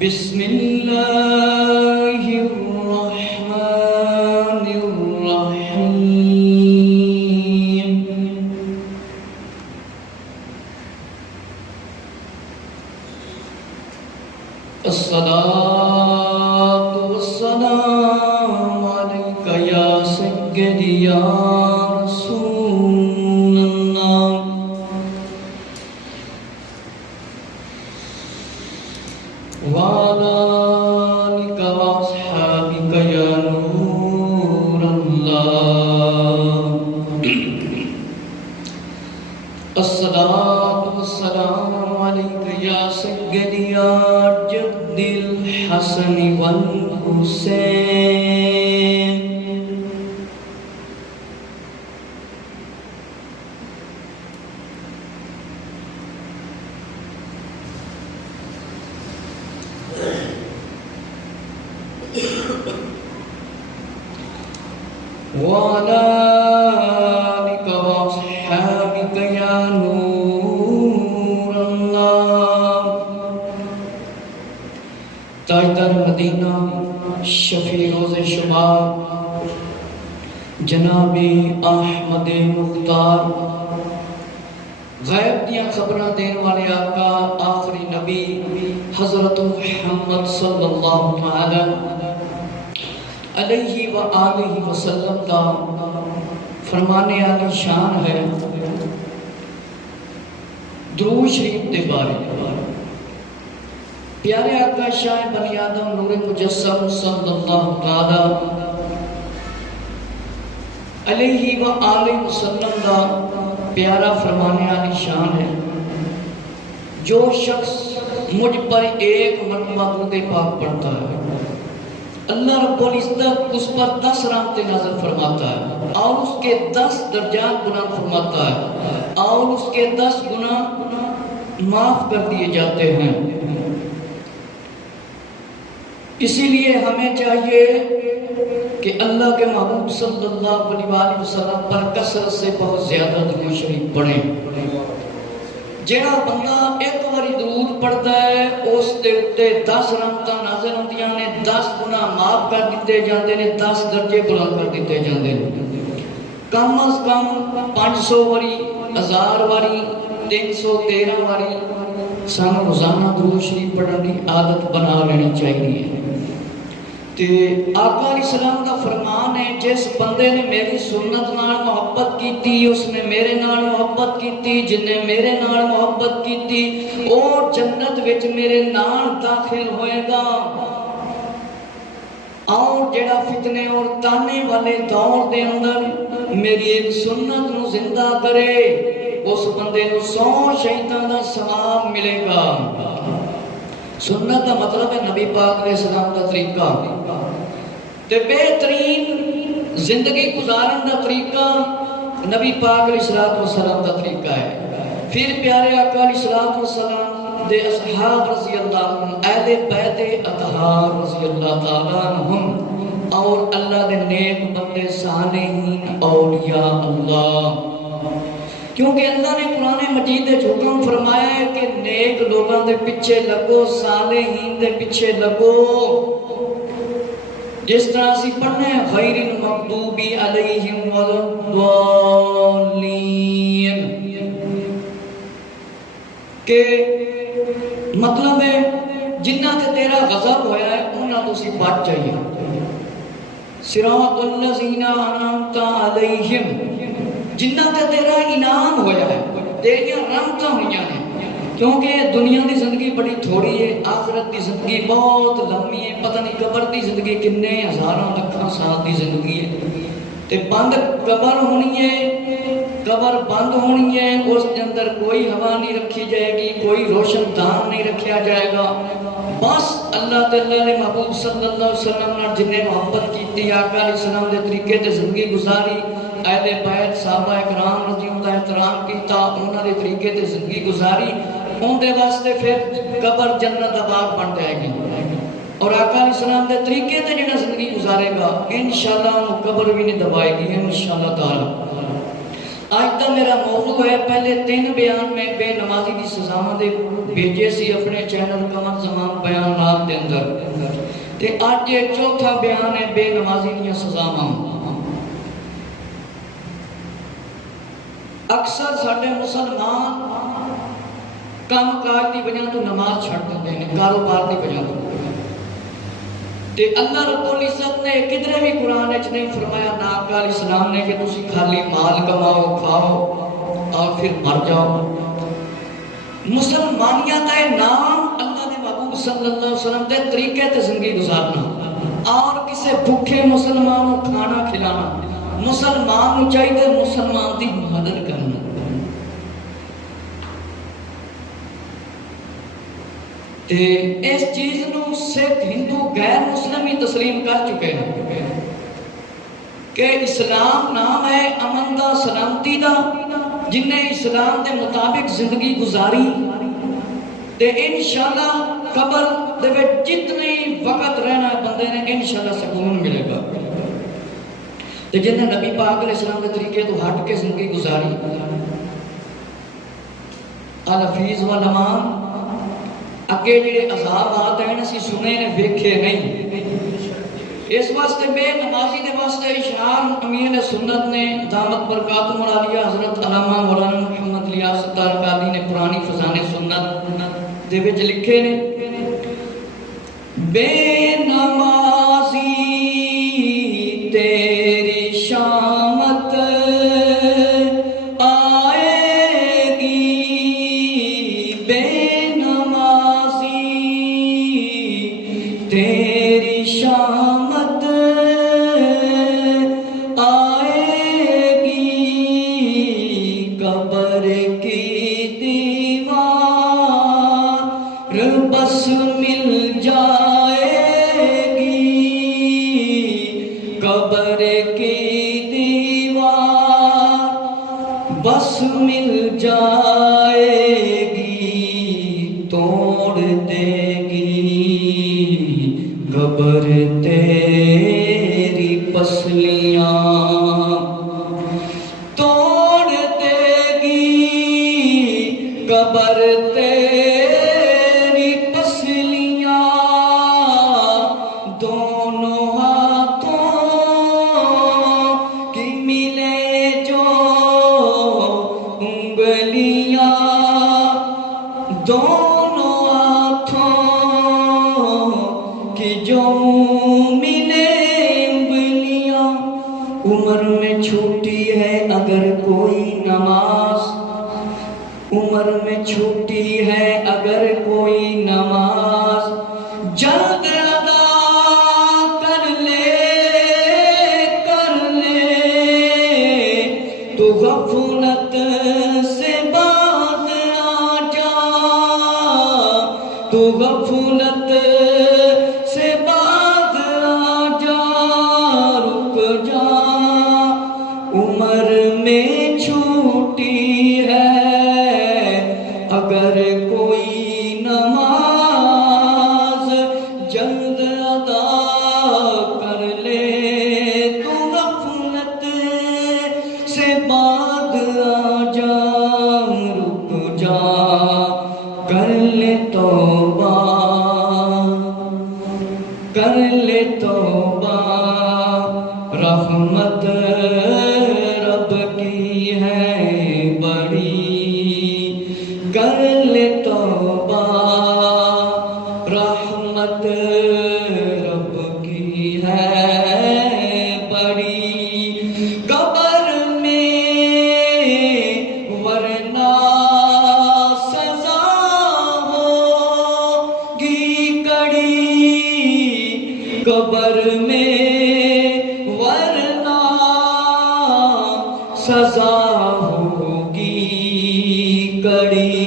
بسم اللہ الرحمن الرحیم الصلاة والسلام علیکہ یا سیدی یا رسول اللہ وعلى آلك وأصحابك يا نور الله الصلاة والسلام عليك يا سيدي يا جد الحسن والحسين وعلى آلك وأصحابك يا نور الله تاجدار مدینہ شفیع روز شمار جناب احمد مختار غیب دیا خبریں دین والے آقا آخری نبی حضرت محمد صلی اللہ علیہ وآلہ وسلم کا فرمانے عالی شان ہے درود شریف دے بارے پیارے آقا شاہ بنی آدم نور مجسم صلی اللہ علیہ وآلہ وسلم کا پیارا فرمانے عالی شان ہے جو شخص مجھ پر ایک مرتبہ درود پاک پڑھتا ہے اللہ رب العزت اس پر 10 رحمتیں نازل فرماتا ہے اور اس کے 10 درجات بلند فرماتا ہے اور اس کے 10 گناہ معاف کر دیے جاتے ہیں۔ اسی لیے ہمیں چاہیے کہ اللہ کے محبوب صلی اللہ علیہ وسلم پر کثرت سے بہت زیادہ درود شریف پڑھیں۔ جہاں بندہ ایک باری درود پڑھتا ہے اس دے اتے 10 رحمتاں نازل ہوندیاں نے، 10 گناہ معاف کر دیتے جاندے نے، 10 درجے بلند کر دیتے جاندے نے۔ کم از کم 500 واری، 1000 واری، 313 واری سانو روزانہ درود شریف پڑھنے کی عادت بنا لینی چاہیے۔ تے آقا علیہ السلام کا فرمان ہے جس بندے نے میری سنت نال محبت کیتی اس نے میرے نال محبت کیتی، جن نے میرے نال محبت کیتی اور جنت وچ میرے نال داخل ہوئے گا۔ اور جڑا فتنے اور تانے والے دور دے اندر میری ایک سنت نو زندہ کرے اس بندے نو 100 شہیداں دا ثواب ملے گا۔ سنت کا مطلب ہے نبی پاک علیہ السلام کا طریقہ تے بہترین زندگی گزارن کا طریقہ نبی پاک علیہ السلام کا طریقہ ہے۔ پھر پیارے آقا علیہ السلام دے اصحاب رضی اللہ عنہ، اہل بیت اطہار رضی اللہ تعالیٰ عنہم اور اللہ دے نیک بندے صالحین اولیاء اللہ، کیونکہ اللہ نے قرآن مجید دے حکم فرمایا ہے کہ نیک لوگوں دے پیچھے لگو، صالحین دے پیچھے لگو۔ جس طرح سی پڑھنے ہیں غیر المغضوب علیہم ولا الضالین، کہ مطلب ہے جنہ تے تیرا غضب ہویا ہے انہاں تو سی بچ جائیے۔ صراط الذین انعمت علیہم، جنہ تے تیرا انعام ہویا ہے، تیریاں رحمتاں ہوئیاں ہیں، کیونکہ دنیا دی زندگی بڑی تھوڑی ہے، آخرت دی زندگی بہت لمبی ہے، پتہ نہیں قبر دی زندگی کنے ہزاراں لکھاں سال دی زندگی ہے، تے بند قبر ہونی ہے، قبر بند ہونی ہے، اس کے اندر کوئی ہوا نہیں رکھی جائے گی، کوئی روشن دان نہیں رکھیا جائے گا۔ بس اللہ تعالیٰ نے محبوب صلی اللہ علیہ وسلم نے جنہیں محبت کی آقا علیہ السلام دے طریقے تے زندگی گزاری، اہل بیت صحابہ اکرام رضی اللہ احترام کیتا، انہوں نے طریقے تے زندگی گزاری، ان دے واسطے پھر قبر جنت آباد بن جائے گی۔ اور آقا علیہ السلام دے طریقے تے جنہیں زندگی گزارے گا انشاءاللہ قبر بھی نہیں دبائے گی انشاءاللہ تعالی۔ آج کا میرا موضوع ہے، پہلے 3 بیان میں بے نمازی کی سزاواں دے بھیجے سی اپنے چینل قمر زمان بیانات دے اندر، تے آج یہ چوتھا بیان ہے بے نمازی کی سزاواں۔ اکثر ساڈے مسلمان کام کاج کی وجہ تو نماز چھڑ دیتے ہیں، کاروبار کی وجہ تو، تے اللہ رب العزت نے کدھر بھی قرآن وچ نہیں فرمایا، نہ آقا علیہ السلام نے کہ تسی خالی مال کماؤ کھاؤ اور پھر مر جاؤ۔ مسلمانیت کا نام اللہ نے محبوب صلی اللہ علیہ وسلم دے طریقے تے زندگی گزارنا اور کسے بھوکے مسلمان کو کھانا کھلانا، مسلمان کو چاہیے مسلمان دی مدد کرنا۔ اس چیز نو سکھ ہندو غیر مسلم ہی تسلیم کر چکے ہیں کہ اسلام نام ہے امن دا سلامتی دا، جن نے اسلام دے مطابق زندگی گزاری تے انشاءاللہ قبر دے وچ جتنی وقت رہنا ہے بندے نے انشاءاللہ سکون ملے گا۔ تے جن نے نبی پاک علیہ السلام کے طریقے تو ہٹ کے زندگی گزاری، الحفیظ والامان، اگے جڑے عذابات ہیں اسی سنے نے ویکھے نہیں۔ اس واسطے بے نمازی دے واسطے اشعار امیر سنت نے دامت برکاتہم العالیہ حضرت علامہ مولانا محمد الیاس ستار قادری نے پرانی خزانے سنت دے وچ لکھے نے، بے نمازی تیری شامت آئے گی، بے تیری شامت آئے گی، قبر کی دیوار بس مل جائے گی، قبر کی دیوار بس مل جائے گی، توڑ دے قبر تیری پسلیاں، توڑ دے گی قبر تیری پسلیاں، دونوں ہاتھوں کی ملے جو انگلیاں، دونوں جو ملے انگلیاں، عمر میں چھوٹی ہے اگر کوئی نماز، عمر میں چھوٹی ہے اگر کوئی نماز، جلد ادا کر لے تو غفلت سے باز آ جا، تو غفلت سے بعد آ جا، رک جا، عمر میں چھوٹی ہے اگر کوئی نماز، جلد ادا کر لے تو غفلت سے بعد آ جا، رک جا، کر لے توبہ، کر لے توبہ، رحمت رب کی ہے بڑی، کر لے توبہ، رحمت رب کی ہے بڑی، قبر میں ورنہ سزا ہوگی کڑی، قبر میں ورنہ سزا ہوگی کڑی،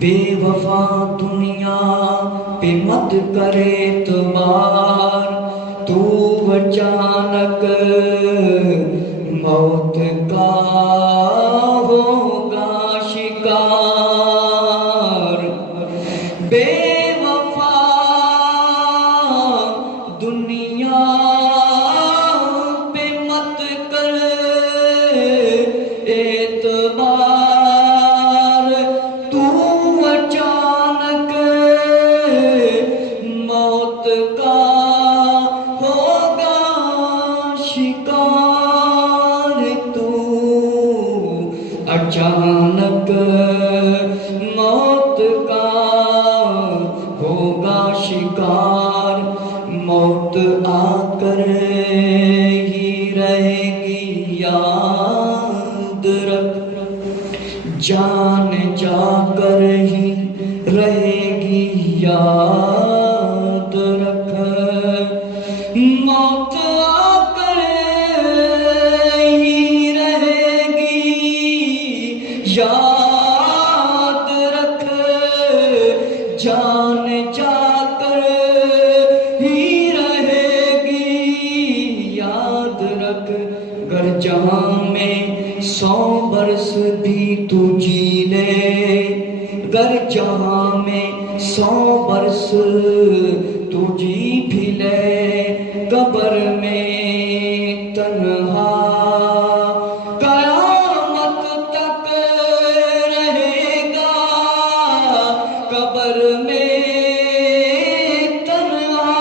بے وفا دنیا پہ مت کرے اعتبار، تو اچانک موت کا ہوگا شکار، بے دنیا پہ مت کر ہوگا شکار موت آ کر ہی رہے گی یاد رکھ جان جا کر ہی رہے گی یاد رکھ موت آ کر ہی رہے گی یاد رکھ جان جا کر ہی رہے گی یاد رکھ گر جہاں میں 100 برس بھی تو جی لے گر جہاں میں 100 برس تو جی بھی لے قبر میں تنہا قیامت تک رہے گا قبر میں تنہا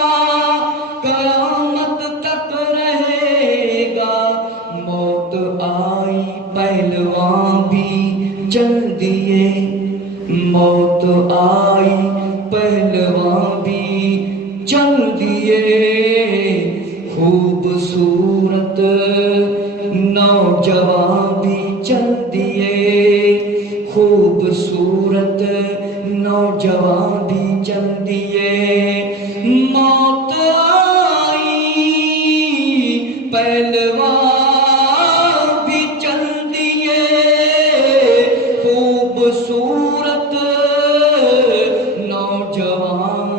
قیامت تک رہے گا موت آئی پہلوان بھی چل دیے موت آئی پہلوان بھی چل دیے خوبصورت نوجوان بھی چل دیے خوبصورت نوجوان بھی چل دیے موت آئی پہلوان بھی چل دیے خوبصورت نوجوان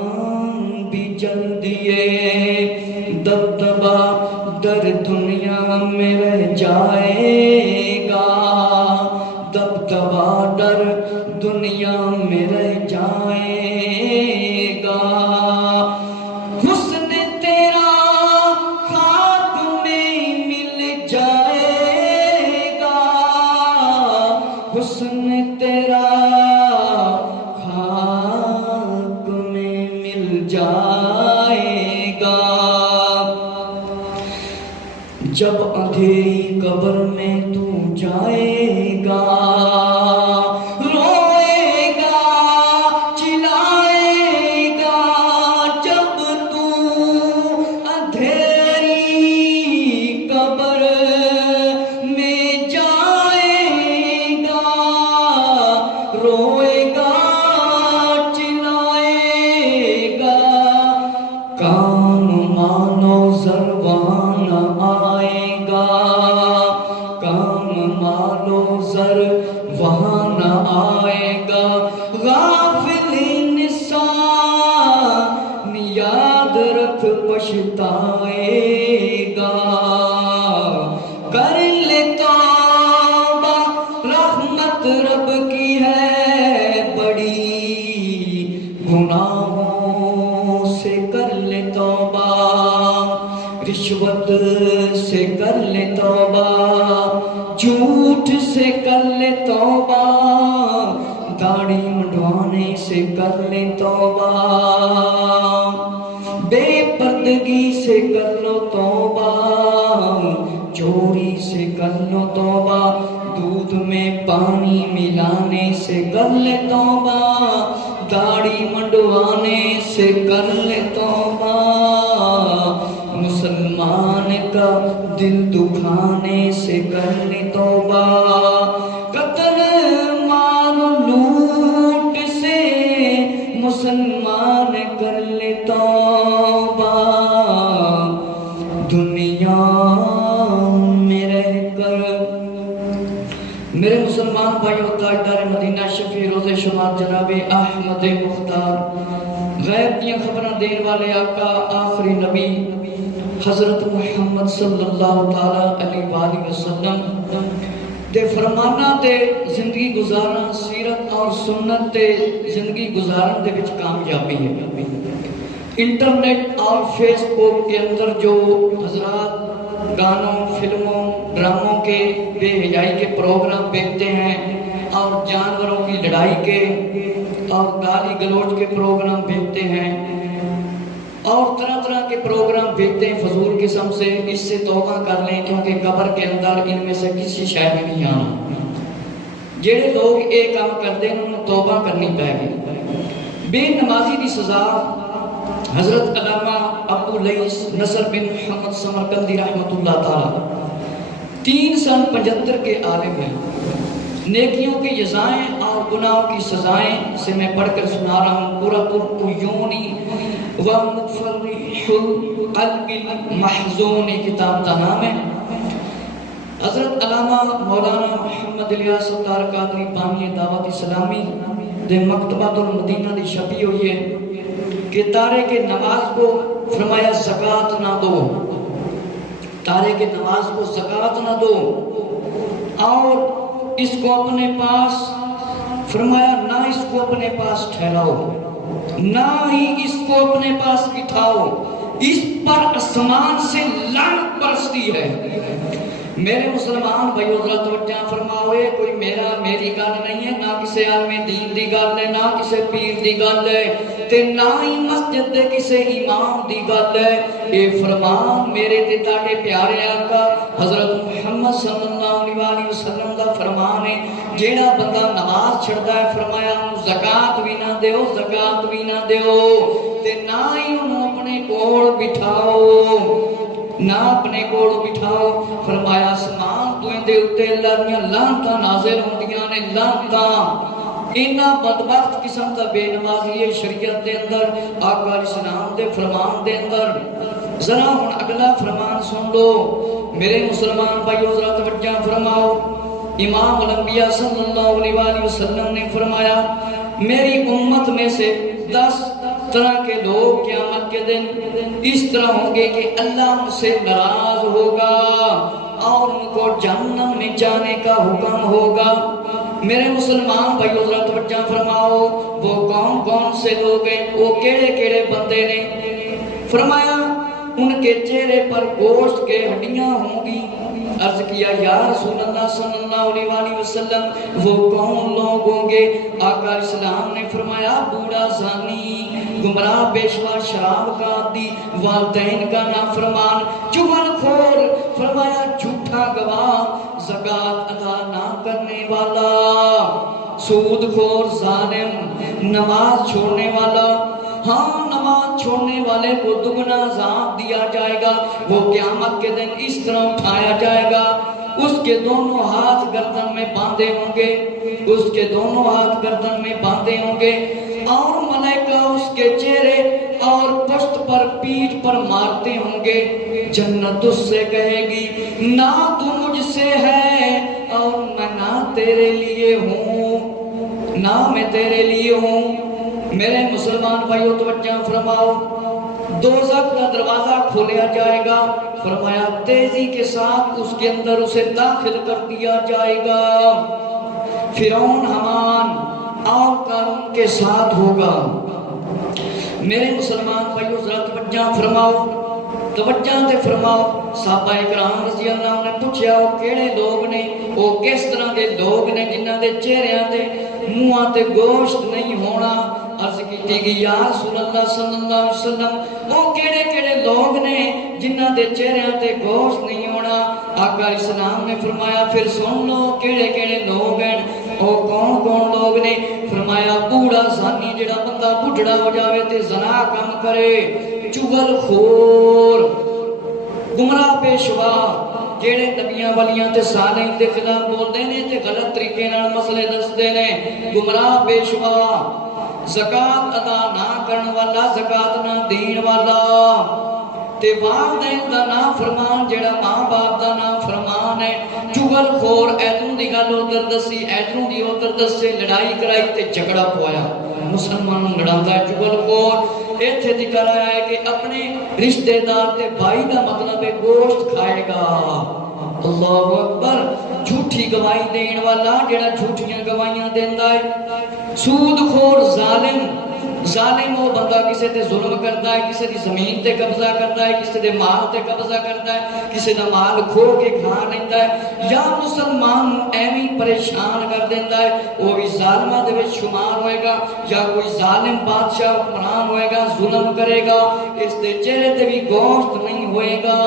بھی چل دیے دبدبا در دنیا میں رہ جائے گا دبدبا در دنیا میں رہ جائے گا حسن تیرا خاک میں مل جائے گا حسن تیرا خاک میں مل جائے گا جب اندھیری قبر میں تو جائے گا روئے گا چلائے گا جب تو اندھیری قبر میں جائے گا روئے گا چلائے گا کام مانو زروان آئے گا کام مالو زر وہاں نہ آئے گا غافل انسان یاد رکھ پچھتائے گا کر لے توبہ رحمت رب کی ہے بڑی گناہوں سے کر لے توبہ رشوت سے کر لے توبہ جھوٹ سے کر لے توبہ داڑھی منڈوانے سے کر لے توبہ بے پردگی سے کر لو توبہ چوری سے کر لو توبہ دودھ میں پانی ملانے سے کر لے توبہ داڑھی منڈوانے سے کر لے توبہ مسلمان کا دل دکھانے سے کر لے توبہ قتل مار لوٹ سے مسلمان کر لے توبہ دنیا میں رہ کر میرے مسلمان بھائیو تاجدار مدینہ شفیع روز شمار جناب احمد مختار غیب دیا خبریں دین والے آقا آخری نبی حضرت محمد صلی اللہ علیہ وآلہ وسلم دے فرمانا دے زندگی گزارن سیرت اور سنت دے زندگی گزارن دے وچ کامیابی ہے انٹرنیٹ اور فیس بک کے اندر جو حضرات گانوں فلموں ڈراموں کے بے حیائی کے پروگرام دیکھتے ہیں اور جانوروں کی لڑائی کے اور گالی گلوچ کے پروگرام دیکھتے ہیں اور طرح طرح کے پروگرام دیکھتے ہیں فضول قسم سے اس سے توبہ کر لیں کیونکہ قبر کے اندر ان میں سے کسی شے میں نہیں آنا جڑے لوگ ایک کام کرتے ہیں انہوں نے توبہ کرنی پائے گی بے نمازی دی سزا حضرت علامہ ابو لیث نصر بن محمد سمرقندی رحمۃ اللہ تعالی 375 کے عالم ہیں. نیکیوں کی جزائیں اور گناہوں کی سزائیں سے میں پڑھ کر سنا رہا ہوں. قرۃ العیون و مفرح القلب المحزون کتاب کا نام ہے. حضرت علامہ مولانا محمد الیاس ستار قادری بانی دعوت اسلامی دے مکتبۃ المدینہ دی چھپی ہوئی ہے کہ تارک نماز کو فرمایا زکوٰۃ نہ دو، تارک نماز کو زکوٰۃ نہ دو، اور اس کو اپنے پاس فرمایا نہ اس کو اپنے پاس ٹھہراؤ، نہ ہی اس کو اپنے پاس بٹھاؤ، اس پر آسمان سے لعنت برستی ہے. میرے مسلمان بھائیو ذرا توجہ فرماؤے، کوئی میری گل نہیں ہے، نہ کسی عالم دین دی گل ہے، نہ کسی پیر دی گل ہے، تے نہ ہی مسجد دے کسی امام دی گل ہے. اے فرمان میرے تے تاکہ پیارے آقا حضرت محمد صلی اللہ علیہ وسلم دا فرمان ہے. جیڑا بندہ نماز چھڑدا ہے فرمایا انہوں زکوٰۃ بھی نہ دیو، زکوٰۃ بھی نہ دیو، تے نہ ہی انہوں اپنے کول بٹھاؤ، نہ اپنے کول بٹھاؤ. فرمایا آسمان تو دے اوتے اللہ دیاں لعنتاں نازل ہوندیاں نے، لعنتاں. اینا بدبخت قسم دا بے نمازی شریعت دے اندر، آقا علیہ السلام دے فرمان دے اندر. ذرا ہن اگلا فرمان سن لو میرے مسلمان بھائیو، ذرا توجہ فرماؤ. امام الانبیاء صلی اللہ علیہ وسلم نے فرمایا میری امت میں سے 10 طرح کے لوگ قیامت کے دن اس طرح ہوں گے کہ اللہ ان سے ناراض ہوگا اور ان کو جہنم میں جانے کا حکم ہوگا. میرے مسلمان بھائیو ذرا توجہ فرماؤ، وہ کون کون سے لوگ ہیں، وہ کیڑے کیڑے بندے نے. فرمایا ان کے چہرے پر گوشت کے ہڈیاں ہوں گی. عرض کیا یا رسول اللہ صلی اللہ علیہ وسلم وہ کون لوگ ہوں گے؟ آقا علیہ السلام نے فرمایا بوڑھا زانی، گمراہ پیشوا، شراب کا عادی، والدین کا نافرمان، چغل خور، فرمایا جھوٹا گواہ، زکوٰۃ ادا نہ کرنے والا، سود خور، ظالم، نماز چھوڑنے والا. ہاں نماز چھوڑنے والے کو دگنا عذاب دیا جائے گا. وہ قیامت کے دن اس طرح اٹھایا جائے گا، اس کے دونوں ہاتھ گردن میں باندھے ہوں گے، اس کے دونوں ہاتھ گردن میں باندھے ہوں گے، اور ملائکہ اس کے چہرے اور پشت پر، پیٹھ پر مارتے ہوں گے. جنت اس سے کہے گی نہ تو مجھ سے ہے اور میں نہ تیرے لیے ہوں، نہ میں تیرے لیے ہوں. میرے مسلمان بھائیو توجہ فرماؤ، دوزخ کا دروازہ کھولیا جائے گا. فرمایا تیزی کے ساتھ اس کے اندر اسے داخل کر دیا جائے گا. فرعون، حامان اور قارون کے ساتھ ہوگا. میرے مسلمان بھائیو ذرا توجہ فرماؤ، توجہ تے فرماؤ. صحابہ کرام رضی اللہ عنہ نے پوچھا وہ کیڑے لوگ نے، وہ کس طرح کے لوگ نے جنہاں دے چہریاں تے منہاں تے گوشت نہیں ہونا. عرض کی گئی یا رسول اللہ صلی اللہ علیہ وسلم وہ کیڑے کیڑے لوگ نے جنہاں دے چہریاں تے گوشت نہیں ہونا؟ آقا علیہ السلام نے فرمایا پھر سن لو کیڑے کیڑے لوگ ہیں، وہ کون کون لوگ نے؟ فرمایا بوڑھا زانی، جڑا بندہ بڈھڑا ہو جاوے تے زنا کام کرے، چغل خور، گمراہ پیشوا، کیڑے نبیاں ولیاں تے صالحین دے خلاف بولدے نے تے غلط طریقے نال مسئلے دسدے نے، گمراہ پیشوا، زکوٰۃ ادا نہ کرن والا، زکوٰۃ نہ دین والا، تے والدین دا نافرمان، جڑا ماں باپ دا نافرمان ہے، چغل خور، ایدوں دی گل ادھر دسی، ایدوں دی ادھر دسے، لڑائی کرائی تے جھگڑا پوایا، مسلمانوں لڑاتا ہے چغل خور. ایتھے ذکر آیا ہے کہ اپنے رشتہ دار تے بھائی دا مطلب ہے گوشت کھائے گا. اللہ اکبر. جھوٹی گواہی دین والا، جڑا جھوٹیاں گواہیاں دیندا ہے. سود خور، ظالم، ظالم وہ بندہ کسی تے ظلم کرتا ہے، کسی دی زمین تے قبضہ کرتا ہے، کسی دے مال تے قبضہ کرتا ہے، کسی دا مال کھو کے کھا لیتا ہے، یا مسلمان ایویں پریشان کر دیتا ہے، وہ بھی ظالمہ دے وچ شمار ہوئے گا. یا کوئی ظالم بادشاہ حکمران ہوئے گا، ظلم کرے گا، اس دے چہرے تے بھی گوشت نہیں ہوئے گا.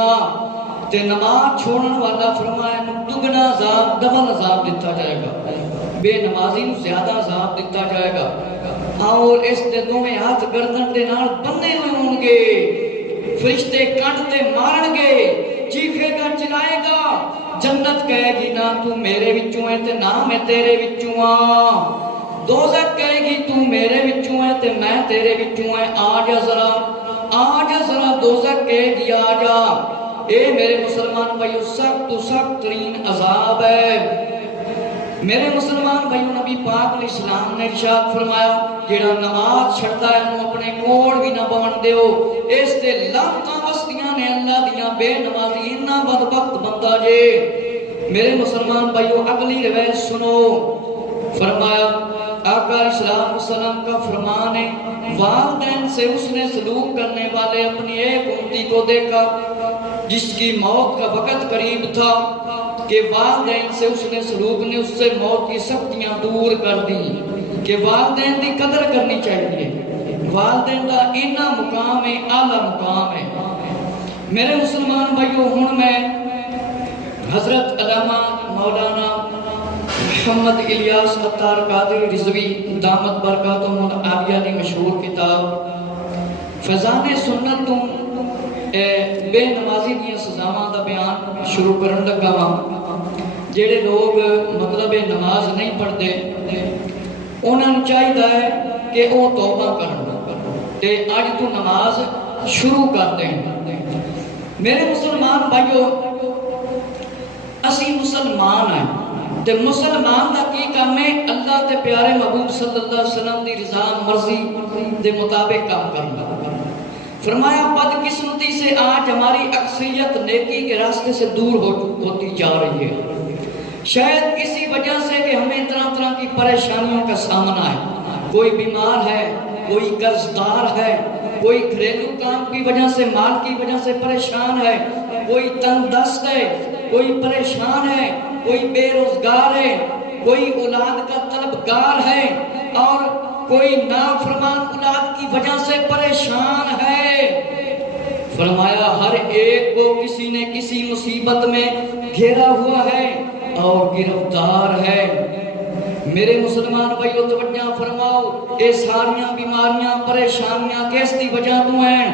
تے نماز چھوڑن والا فرمایا دگنا عذاب، ڈبل عذاب دیتا جائے گا. بے نمازی نو زیادہ عذاب دیتا جائے گا. اور اس دے دوویں ہاتھ گردن دے نال بندے ہوئے ہون گے، فرشتے کنڈ تے مارن گے، چیخے گا چلائے گا، جنت کہے گی نہ تو میرے وچوں ہے تے نہ میں تیرے وچوں ہاں، دوزخ کہے گی تو میرے وچوں ہے تے میں تیرے وچوں ہے، آ جا ذرا دوزخ کہے گی آ جا۔ اے میرے مسلمان بھائیو سخت تو سخت ترین عذاب ہے۔ میرے مسلمان بھائیو نبی پاک علیہ السلام نے ارشاد فرمایا جیڑا نماز چھڑتا ہے انہوں اپنے کوڑ بھی نہ بون دیو، اس تے لانتاں وسطیاں نے اللہ دیاں بے نمازی اتنا بدبخت بندہ جے۔ میرے مسلمان بھائیو اگلی روایت سنو، فرمایا آقا علیہ السلام کا فرمان ہے والدین سے اس نے سلوک کرنے والے اپنی ایک امتی کو دیکھا جس کی موت کا وقت قریب تھا کہ والدین سے اس نے سلوک نے اس سے موت کی سختیاں دور کر دی کہ والدین دی قدر کرنی چاہیے، والدین کا اتنا مقام ہے، اعلیٰ مقام ہے۔ میرے مسلمان بھائیو ہن میں حضرت علامہ مولانا محمد الیاس عطار قادری رضوی دامت برکاتہم العالیہ دی مشہور کتاب فیضان سنت تو بے نمازی دیاں سزاواں دا بیان شروع کرن لگا ہاں۔ جڑے لوگ مطلب نماز نہیں پڑھتے انہاں نوں چاہیدا ہے کہ وہ توبہ کرن تے اج تو نماز شروع کر دیں۔ میرے مسلمان بھائیو اسی مسلمان ہیں تے مسلمان دا کی کام ہے اللہ تے پیارے محبوب صلی اللہ علیہ وسلم دی رضا مرضی دے مطابق کام کرنا۔ فرمایا بدقسمتی سے آج ہماری اکثریت نیکی کے راستے سے دور ہوتی جا رہی ہے، شاید اسی وجہ سے کہ ہمیں طرح طرح کی پریشانیوں کا سامنا ہے، کوئی بیمار ہے، کوئی قرضدار ہے، کوئی گھریلو کام کی وجہ سے مال کی وجہ سے پریشان ہے، کوئی تنگ دست ہے، کوئی پریشان ہے، کوئی بے روزگار ہے، کوئی اولاد کا طلبگار ہے اور کوئی نافرمان اولاد کی وجہ سے پریشان ہے۔ فرمایا ہر ایک کو کسی نے کسی مصیبت میں گھیرا ہوا ہے اور گرفتار ہے۔ میرے مسلمان بھائیو توجہ فرماؤ، یہ ساریاں بیماریاں پریشانیاں کس دی وجہ تو ہیں؟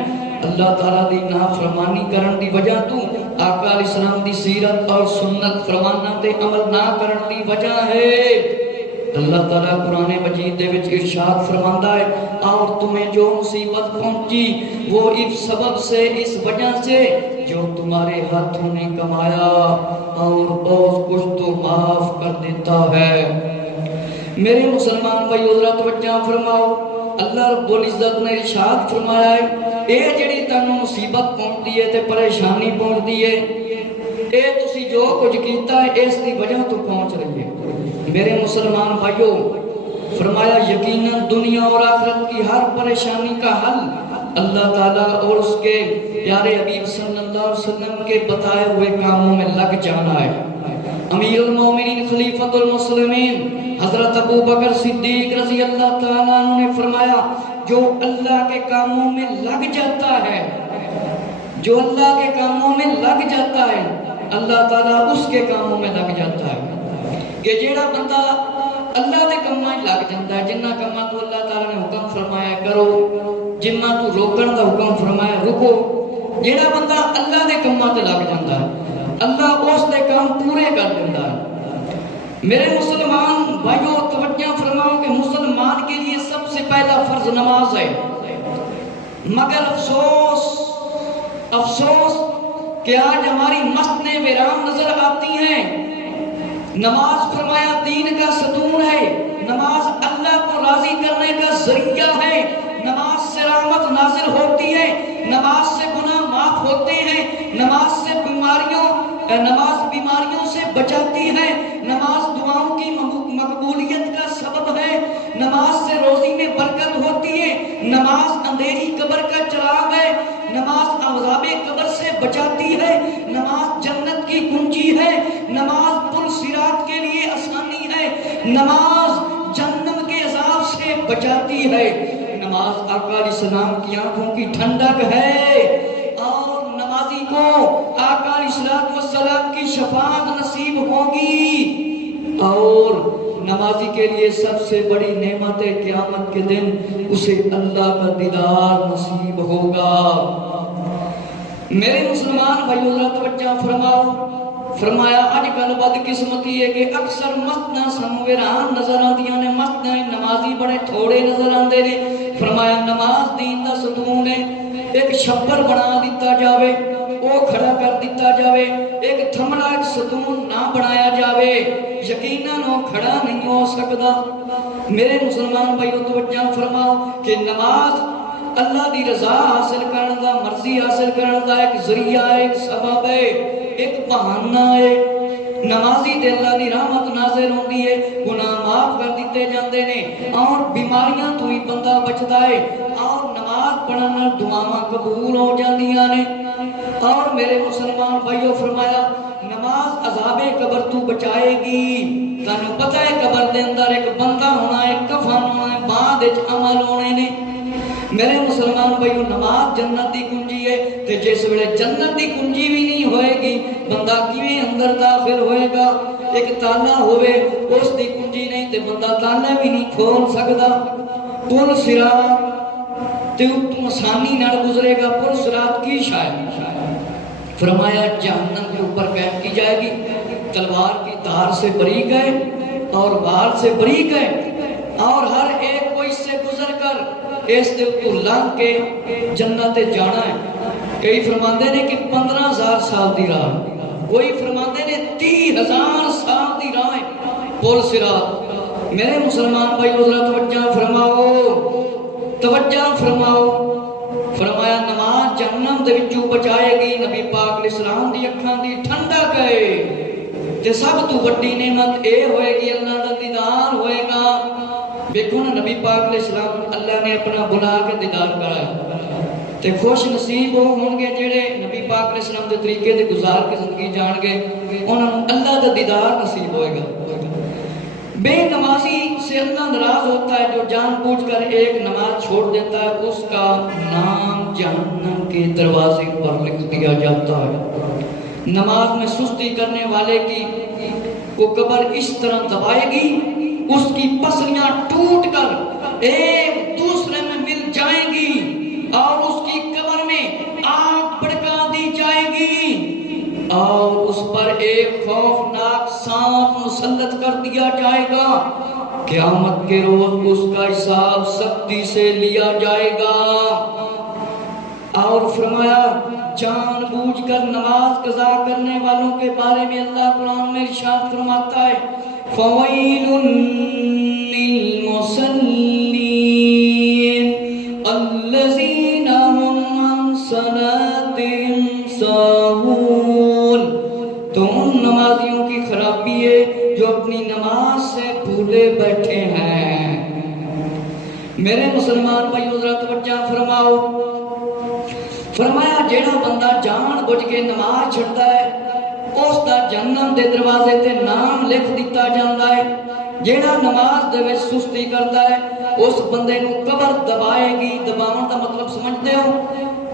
اللہ تعالیٰ دی نافرمانی کرن دی وجہ تو، آقا علیہ السلام دی سیرت اور سنت فرمانا تے عمل نہ کرن دی وجہ ہے۔ اللہ تعالیٰ قرآن مجید دے وچ ارشاد فرماندا ہے اور تمہیں جو مصیبت پہنچی وہ اس سبب سے، اس وجہ سے جو تمہارے ہاتھوں نے کمایا اور بہت کچھ تو معاف کر دیتا ہے۔ میرے مسلمان بھائی حضرت توجہ فرماؤ، اللہ رب العزت نے ارشاد فرمایا ہے اے جڑی تانوں مصیبت پہنچتی ہے تے پریشانی پہنچتی ہے، اے تسی جو کچھ کیتا ہے اس دی وجہ تو پہنچ رہی ہے۔ میرے مسلمان بھائیو فرمایا یقیناً دنیا اور آخرت کی ہر پریشانی کا حل اللہ تعالیٰ اور اس کے پیارے حبیب صلی اللہ علیہ وسلم کے بتائے ہوئے کاموں میں لگ جانا ہے۔ امیر المومنین خلیفۃ المسلمین حضرت ابو بکر صدیق رضی اللہ تعالیٰ عنہ نے فرمایا جو اللہ کے کاموں میں لگ جاتا ہے، جو اللہ کے کاموں میں لگ جاتا ہے اللہ تعالیٰ اس کے کاموں میں لگ جاتا ہے۔ کہ جیڑا بندہ اللہ دے کماں لگ جاتا ہے، جنہ کماں تو اللہ تعالیٰ نے حکم فرمایا کرو، جنہ تو روکن دا حکم فرمایا رکو، جیڑا بندہ اللہ دے کماں تے لگ جاتا ہے اللہ اس دے کام پورے کر دیتا ہے۔ میرے مسلمان بھائیو توجہ فرماؤ کہ مسلمان کے لیے سب سے پہلا فرض نماز ہے، مگر افسوس کہ آج ہماری مسجدیں ویران نظر آتی ہیں۔ نماز فرمایا دین کا ستون ہے، نماز اللہ کو راضی کرنے کا ذریعہ ہے، نماز سے رحمت نازل ہوتی ہے، نماز سے گناہ معاف ہوتے ہیں، نماز بیماریوں سے بچاتی ہے، نماز دعاؤں کی مقبولیت کا سبب ہے، نماز سے روزی میں برکت ہوتی ہے، نماز اندھیری قبر کا چراغ ہے، نماز عذاب قبر سے بچاتی ہے، نماز جنت کی کنجی ہے، نماز پل صراط کے لیے آسانی ہے، نماز جہنم کے عذاب سے بچاتی ہے، نماز آقا علیہ السلام کی آنکھوں کی ٹھنڈک ہے اور نمازی کو آقا علیہ السلام کی شفاعت نصیب ہوگی اور نمازی کے لیے سب سے بڑی نعمت ہے قیامت کے دن اسے اللہ کا دیدار نصیب ہوگا۔ میرے مسلمان بھائیو ذرا توجہ فرماؤ، فرمایا اج کل بد قسمتی ہے کہ اکثر مسجداں سانوں ویران نظر آندیاں نے، مسجداں نمازی بڑے تھوڑے نظر آندے نے۔ فرمایا نماز دین دا ستون ہے، ایک چھپر بنا دیتا جاوے، وہ کھڑا کر دیتا جاوے، ایک تھمڑا ایک ستون نہ بنایا جاوے، یقیناً وہ کھڑا نہیں ہو سکتا۔ میرے مسلمان بھائیو توجہ فرماؤ کہ نماز اللہ دی رضا حاصل کرن دا، مرضی حاصل کرن دا ایک ذریعہ ہے، ایک سبب ہے، ایک بہانہ ہے۔ نمازی دے اللہ دی رحمت نازل ہوندی ہے، گناہ معاف کر دیتے جاندے نے اور بیماریاں تو ہی بندہ بچدا ہے، اور نماز پڑھن نال دعاواں قبول ہو جاندیاں نے۔ اور میرے مسلمان بھائیو فرمایا نماز عذاب قبر تو بچائے گی۔ تانوں پتہ ہے قبر دے اندر ایک بندہ ہونا ہے، کفن ہونا ہے، بعد وچ عمل ہونے نے۔ میرے مسلمان بھائیو نماز جنت دی کنجی ہے، تے جس ویلے جنت دی کنجی بھی نہیں ہوئے گی بندہ کیویں اندر داخل ہوئے گا؟ ایک تالا ہوئے اس دی کنجی نہیں تے بندہ تالا بھی نہیں کھول سکدا۔ پل صراط تے اتوں آسانی نال گزرے گا، پل صراط کی شاید فرمایا جہنم کے اوپر قید کی جائے گی، تلوار کی دھار سے بریک ہے اور بال سے بریک ہے، اور ہر ایک کو اس سے گزر کر اس دے تو لنگ کے جنت جانا ہے۔ کئی فرماندے نے کہ 15,000 سال دی راہ، کوئی فرماندے نے 30,000 سال دی راہ ہے پل صراط۔ میرے مسلمان بھائی ذرا توجہ فرماؤ، توجہ فرماؤ۔ فرمایا نماز جہنم دے وچوں بچائے گی، نبی پاک علیہ السلام دی اکھاں دی ٹھنڈک ہے، تے سب تو بڑی نعمت اے ہوئے گی اللہ دا دیدار ہوئے گا۔ دیکھو نا نبی پاک علیہ السلام اللہ نے اپنا بلا کے دیدار کرایا، تے خوش نصیب ہوں گے جڑے نبی پاک علیہ السلام دے طریقے دے گزار کے زندگی جان گے، انہوں اللہ دا دیدار نصیب ہوئے گا۔ بے نمازی سے اللہ ناراض ہوتا ہے، جو جان بوجھ کر ایک نماز چھوڑ دیتا ہے اس کا نام جہنم کے دروازے پر لکھ دیا جاتا ہے۔ نماز میں سستی کرنے والے کی کو قبر اس طرح دبائے گی، اس کی پسلیاں ٹوٹ کر ایک دوسرے میں مل جائیں گی اور اس کی قبر میں آگ بھڑکا دی جائے گی اور اس پر ایک خوفناک سانپ مسلط کر دیا جائے گا۔ قیامت کے روز اس کا حساب سختی سے لیا جائے گا۔ اور فرمایا جان بوجھ کر نماز قضا کرنے والوں کے بارے میں اللہ قرآن میں ارشاد فرماتا ہے فَوَيْلٌ لِّلْمُصَلِّينَ الَّذِينَ هُمْ عَنْ صَلَاتِهِمْ سَاهُونَ۔ تو ان نمازیوں کی خرابی ہے جو اپنی نماز سے بھولے بیٹھے ہیں۔ میرے مسلمان بھائیو ذرا توجہ فرماؤ، فرمایا جیڑا بندہ جان بوجھ کے نماز چھڑتا ہے اس دا جہنم دے دروازے تے نام لکھ دیتا جاندا ہے۔ جیڑا نماز دے وچ سستی کرتا ہے اس بندے نو قبر دبائے گی۔ دباون دا مطلب سمجھتے ہو؟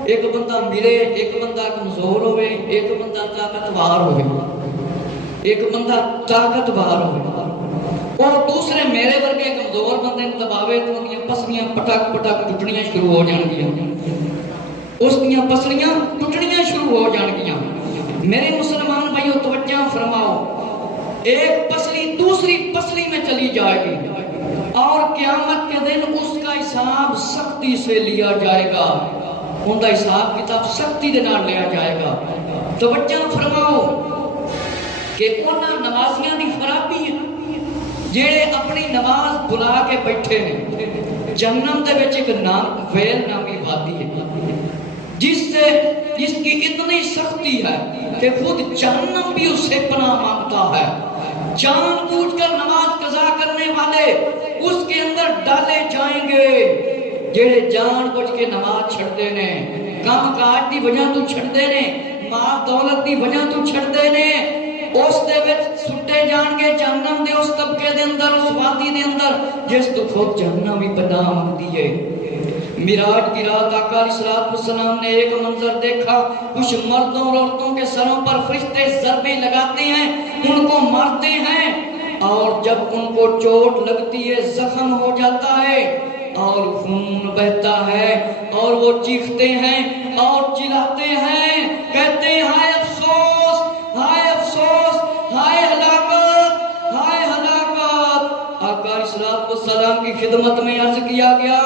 ایک بندہ ملے، ایک بندہ کمزور ہوئے، ایک بندہ طاقتور ہوئے، ایک بندہ طاقتور ہوئے اور دوسرے میرے ورگے کمزور بندے نو دباوے تو اندیاں پسلیاں پٹک پٹک ٹوٹنیاں شروع ہو جان گیاں، اس دیاں پسلیاں ٹوٹنیاں شروع ہو جان گیاں۔ میرے مسلمان بھائیو توجہ فرماؤ، ایک پسلی دوسری پسلی میں چلی جائے گی اور قیامت کے دن اس کا حساب سختی سے لیا جائے گا، ان کا حساب کتاب سختی دے نال لیا جائے گا۔ توجہ فرماؤ کہ انہاں نمازیاں دی خرابی ہے جیڑے اپنی نماز بلا کے بیٹھے ہیں۔ جہنم دے وچ ایک نام ویل نامی وادی ہے جس کی اتنی سختی ہے کہ خود جہنم بھی اس سے پناہ مانگتا ہے۔ جان بوجھ کر نماز قضا کرنے والے اس کے اندر ڈالے جائیں گے، جیڑے جان بوجھ کے نماز چھڑتے نے، کام کاج دی وجہ تو چھڑتے نے، مال دولت دی وجہ تو چھڑتے نے، اس دے وچ سٹے جان گے جہنم دے اس طبقے دے اندر، اس وادی دے اندر جس تو خود جہنم ہی پناہ مانگتی ہے۔ معراج کی رات آقا علیہ السلام نے ایک منظر دیکھا، کچھ مردوں اور عورتوں کے سروں پر فرشتے ضربیں لگاتے ہیں، ان کو مارتے ہیں اور جب ان کو چوٹ لگتی ہے زخم ہو جاتا ہے اور خون بہتا ہے اور وہ چیختے ہیں اور چلاتے ہیں، کہتے ہیں ہائے افسوس، ہائے افسوس، ہائے ہلاکت، ہائے ہلاکت۔ آقا الصلوۃ والسلام کی خدمت میں عرض کیا گیا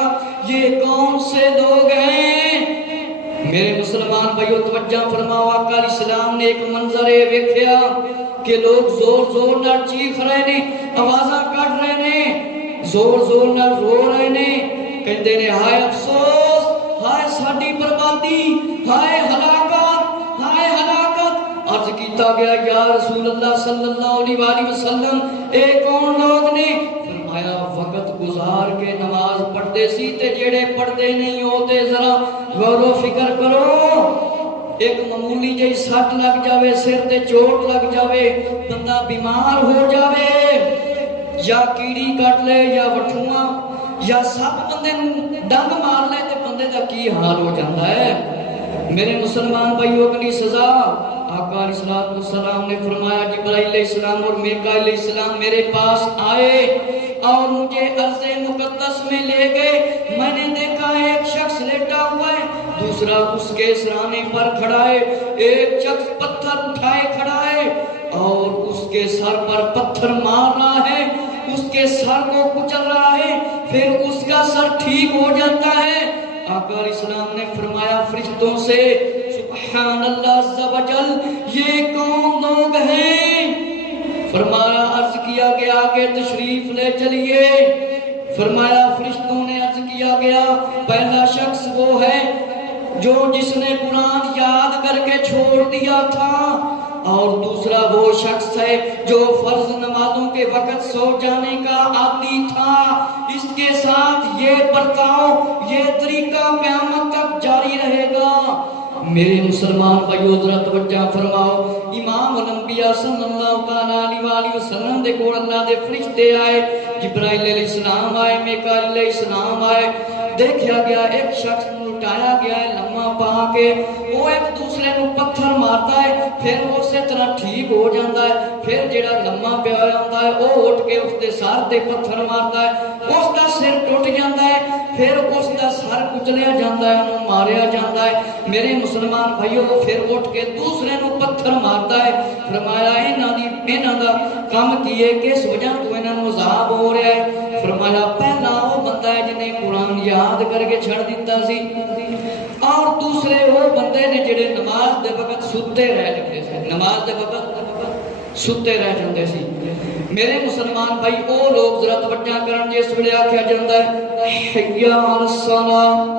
یہ کون سے لوگ ہیں؟ میرے مسلمان بھائیو توجہ فرماؤ، آقا علیہ السلام نے ایک منظر ویکھیا کہ لوگ زور زور نہ چیخ رہے نے، آوازاں کٹ رہے نے، زور زور نہ رو رہے نے، کہندے نے ہائے افسوس، ہائے ساڈی بربادی، ہائے ہلاکت، ہائے ہلاکت۔ عرض کیتا گیا یا رسول اللہ صلی اللہ علیہ وآلہ وسلم اے کون لوگ نے؟ فرمایا وقت گزار کے نماز پڑھتے سی تے جڑے پڑھتے نہیں ہوتے ذرا غور و فکر کرو۔ ایک معمولی جہی سٹ لگ جاوے، سر تے چوٹ لگ جاوے، بندہ بیمار ہو جاوے، یا کیڑی کٹ لے یا وٹھواں یا سپ بندے ڈنگ مار لے تے بندے دا کی حال ہو جاتا ہے۔ میرے مسلمان بھائیو اگلی سزا آقا علیہ السلام نے فرمایا جبرائیل علیہ السلام اور میکائیل علیہ السلام میرے پاس آئے اور مجھے عرض مقدس میں لے گئے۔ میں نے دیکھا ایک شخص لیٹا ہوا ہے، دوسرا اس کے سرانے پر کھڑا ہے، ایک شخص پتھر اٹھائے کھڑا ہے اور اس کے سر پر پتھر مار رہا ہے، اس کے سر کو کچل رہا ہے، پھر اس کا سر ٹھیک ہو جاتا ہے۔ آقا علیہ السلام نے فرمایا فرشتوں سے سبحان اللہ عز و جل یہ کون لوگ ہیں؟ فرمایا عرض کیا گیا کہ تشریف لے چلیے۔ فرمایا فرشتوں نے عرض کیا گیا پہلا شخص وہ ہے جو جس نے قرآن یاد کر کے چھوڑ دیا تھا، اور دوسرا وہ شخص ہے جو فرض نمازوں کے وقت سو جانے کا عادی تھا۔ اس کے ساتھ یہ برتاؤ، یہ طریقہ قیامت تک جاری رہے گا۔ میرے مسلمان بھائیو ذرا توجہ فرماؤ، امام الانبیاء صلی اللہ علیہ وآلہ وسلم دے کول اللہ دے فرشتے آئے، جبرائیل علیہ السلام آئے، میکائیل علیہ السلام آئے، دیکھا گیا ایک شخص اٹھایا گیا ہے لمحہ پا کے، وہ ایک دوسرے کو پتھر مارتا ہے، پھر وہ اسی طرح ٹھیک ہو جاتا ہے، پھر جڑا لمحہ پہ آیا ہوتا ہے وہ اٹھ کے اس دے سر تے پتھر مارتا ہے، اس دا سر ٹوٹ جاتا ہے، پھر اس دا سر کچلیا جاتا ہے، انہوں ماریا جاتا ہے۔ میرے مسلمان بھائیو پھر اٹھ کے دوسرے کو پتھر مارتا ہے۔ فرمایا انہاں دا کام کیے کس وجہ تو انہاں نوں عذاب ہو رہا ہے؟ فرمایا پہلا وہ بندہ ہے جنہیں قرآن یاد کر کے چھڑ دیتا سی، اور دوسرے وہ بندے نے جڑے نماز دے وقت ستے رہ جاندے سی، نماز دے وقت ستے رہ جاندے سی۔ میرے مسلمان بھائی او لوگ ذرا توجہ کرن جس ویلے آکھیا جاندا ہے حی علی الصلاۃ،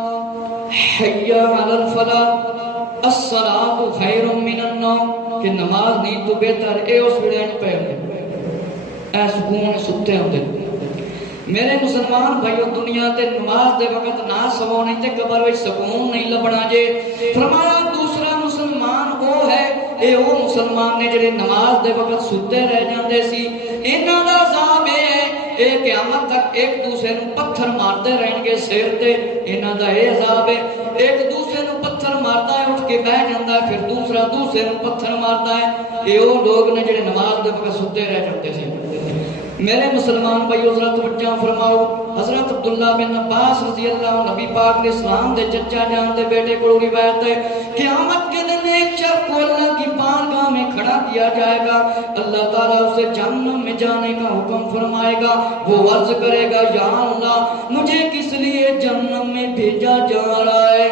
حی علی الفلاح، الصلاۃ خیر من النوم، کہ نماز نہیں تو بہتر اے اس ویلے پہ اے سکون ستے ہوندے۔ میرے مسلمان بھائیو دنیا تے نماز دے وقت نہ سونے تے قبر وچ سکون نہیں لبنا جے۔ فرمایا دوسرا مسلمان وہ ہے اے وہ مسلمان نے جڑے نماز دے وقت ستے رہ جاندے سی، انہاں دا عذاب ہے اے قیامت تک ایک دوسرے نوں پتھر مارتے رہن گے سر تے، انہاں دا اے عذاب ہے ایک دوسرے نوں پتھر مارتا ہے اٹھ کے بیٹھ جاندا ہے، پھر دوسرا دوسرے نوں پتھر مارتا ہے، اے وہ لوگ نے جڑے نماز دے وقت ستے رہ جاندے سی۔ میرے مسلمان بھائیو ذرا توجہ فرماؤ، حضرت عبداللہ بن عباس رضی اللہ عنہ نبی پاک علیہ السلام دے چچا جان دے بیٹے کو روایت ہے قیامت کے دن ایک شخص کو اللہ کی بارگاہ میں کھڑا کیا جائے گا، اللہ تعالیٰ اسے جہنم میں جانے کا حکم فرمائے گا، وہ عرض کرے گا یا اللہ مجھے کس لیے جہنم میں بھیجا جا رہا ہے؟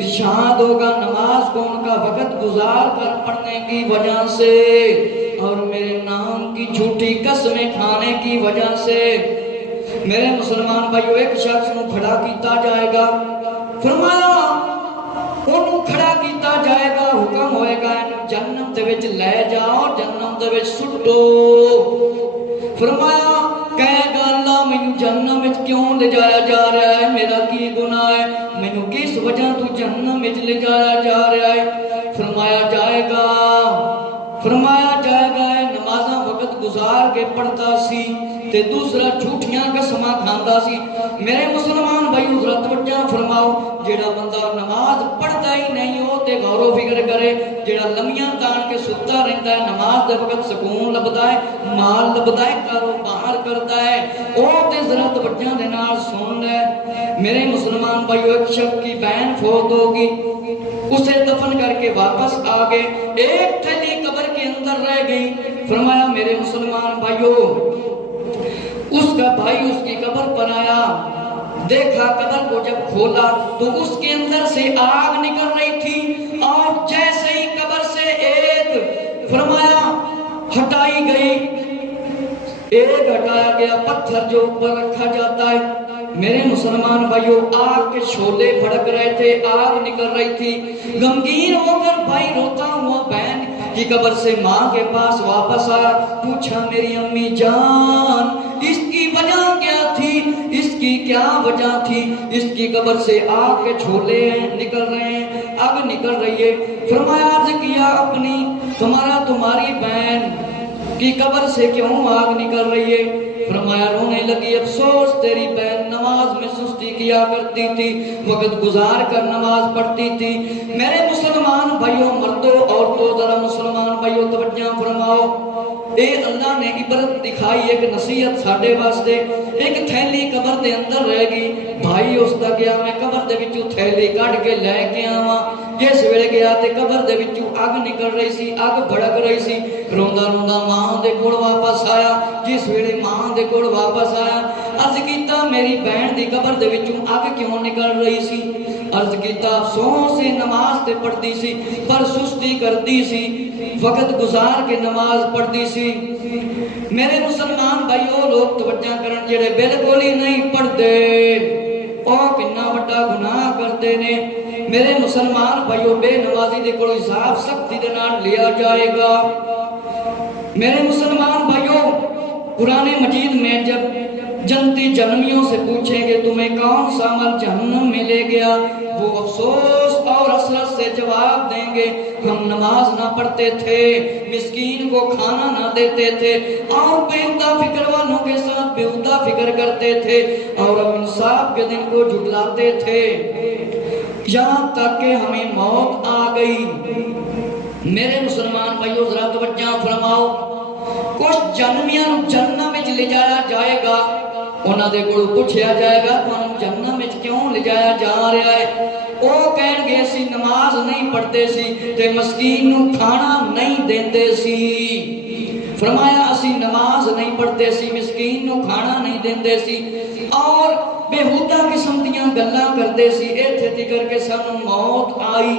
ارشاد ہوگا نماز کو ان کا وقت گزار کر پڑھنے کی وجہ سے اور میرے نام کی جھوٹی قسمیں کھانے کی وجہ سے۔ میرے مسلمان بھائیو ایک شخص کو کھڑا کیتا جائے گا، فرمایا انہوں کھڑا کیتا جائے گا، حکم ہوئے گا جہنم دے وچ لے جاؤ، جہنم دے وچ سٹو۔ فرمایا کہے گا اللہ مینوں جہنم وچ کیوں لے جایا جا رہا ہے؟ میرا کی گناہ ہے؟ مینوں کس وجہ تو جہنم وچ لے جایا جا رہا ہے؟ فرمایا جائے گا نمازاں وقت گزار کے پڑھتا سی تے دوسرا جھوٹیاں قسماں کھاندا سی۔ میرے مسلمان بھائی ذرا توجہ فرماؤ، جیڑا بندہ نماز پڑھتا ہی نہیں ہو تے غور و فکر کرے، جیڑا لمیاں تان کے ستا رہندا ہے، نماز دے وقت سکون لبدا ہے، مال لبدا ہے، کاروبار کرتا ہے، او تے ذرا توجہ دے نال سن لے۔ میرے مسلمان بھائیو، ایک شخص کی بہن فوت ہوگی، اسے دفن کر کے واپس آ گئے، ایک تھیلی قبر کے اندر رہ گئی۔ فرمایا میرے مسلمان بھائیو، اس کا بھائی اس کی قبر پر آیا، دیکھا قبر کو جب کھولا تو اس کے اندر سے آگ نکل رہی تھی، اور جیسے ہی قبر سے ایک فرمایا ہٹائی گئی، ایک ہٹایا گیا پتھر جو اوپر رکھا جاتا ہے، میرے مسلمان بھائیو آگ کے شعلے بھڑک رہے تھے، آگ نکل رہی تھی، غمگین ہو کر بھائی روتا ہوا بہن کی قبر سے ماں کے پاس واپس آیا، پوچھا میری امی جان اس کی وجہ کیا تھی، اس کی کیا وجہ تھی، اس کی قبر سے آگ کے شعلے نکل رہے ہیں، آگ نکل رہی ہے۔ فرمایا عرض کیا اپنی تمہاری بہن کی قبر سے کیوں آگ نکل رہی ہے؟ فرمایا رونے لگی، افسوس تیری بہن نماز میں سستی کیا کرتی تھی، وقت گزار کر نماز پڑھتی تھی۔ میرے مسلمان بھائیوں، مردوں عورتوں، ذرا مسلمان بھائیوں توجہ فرماؤ، اے اللہ نے عبرت دکھائی، ایک نصیحت ساڈے واسطے۔ ایک تھیلی قبر دے اندر رہ گئی، بھائی اس دا گیا میں قبر دے وچوں تھیلی کڈ کے لے کے آواں، جس ویلے گیا تے قبر دے وچوں اگ نکل رہی سی، اگ بھڑک رہی سی، روندا روندا ماں دے کول واپس آیا، جس ویلے ماں دے کول واپس آیا، عرض کیتا میری بہن دی قبر دے وچوں اگ کیوں نکل رہی سی؟ عرض کیتا افسوس سے نماز تے پڑھتی سی پر سستی کرتی سی، وقت گزار کے نماز پڑھتی سی۔ میرے مسلمان بھائیو لوگ توجہ کرن، جڑے بالکل ہی نہیں پڑھتے او کنا بڑا گناہ کرتے نے۔ میرے مسلمان بھائیو، بے نمازی دے کول حساب سختی دے نال لیا جائے گا۔ میرے مسلمان بھائیو، قرآن مجید میں جب جنتی جہنمیوں سے پوچھیں گے تمہیں کون سا عمل جہنم میں لے گیا، وہ افسوس اور حسرت سے جواب دیں گے ہم نماز نہ پڑھتے تھے، مسکین کو کھانا نہ دیتے تھے، اور بےہودہ فکر والوں کے ساتھ بےہودہ فکر کرتے تھے، اور ہم انصاف کے دن کو جھٹلاتے تھے، یہاں تک کہ ہمیں موت آ گئی۔ میرے مسلمان بھائیو ذرا توجہ فرماؤ، کچھ جہنمیاں جہنم وچ لے جایا جائے گا، انہاں دے کول پوچھیا جائے گا تانوں جہنم وچ کیوں لے جایا جا رہا ہے؟ او کہن گے اسی نماز نہیں پڑھتے سی تے مسکین نوں کھانا نہیں دیندے سی۔ فرمایا اسی نماز نہیں پڑھتے سی، مسکین نوں کھانا نہیں دیندے سی، اور بےہودہ قسم دیاں گلاں کرتے سی، ایتھے تکر کے سانوں موت آئی۔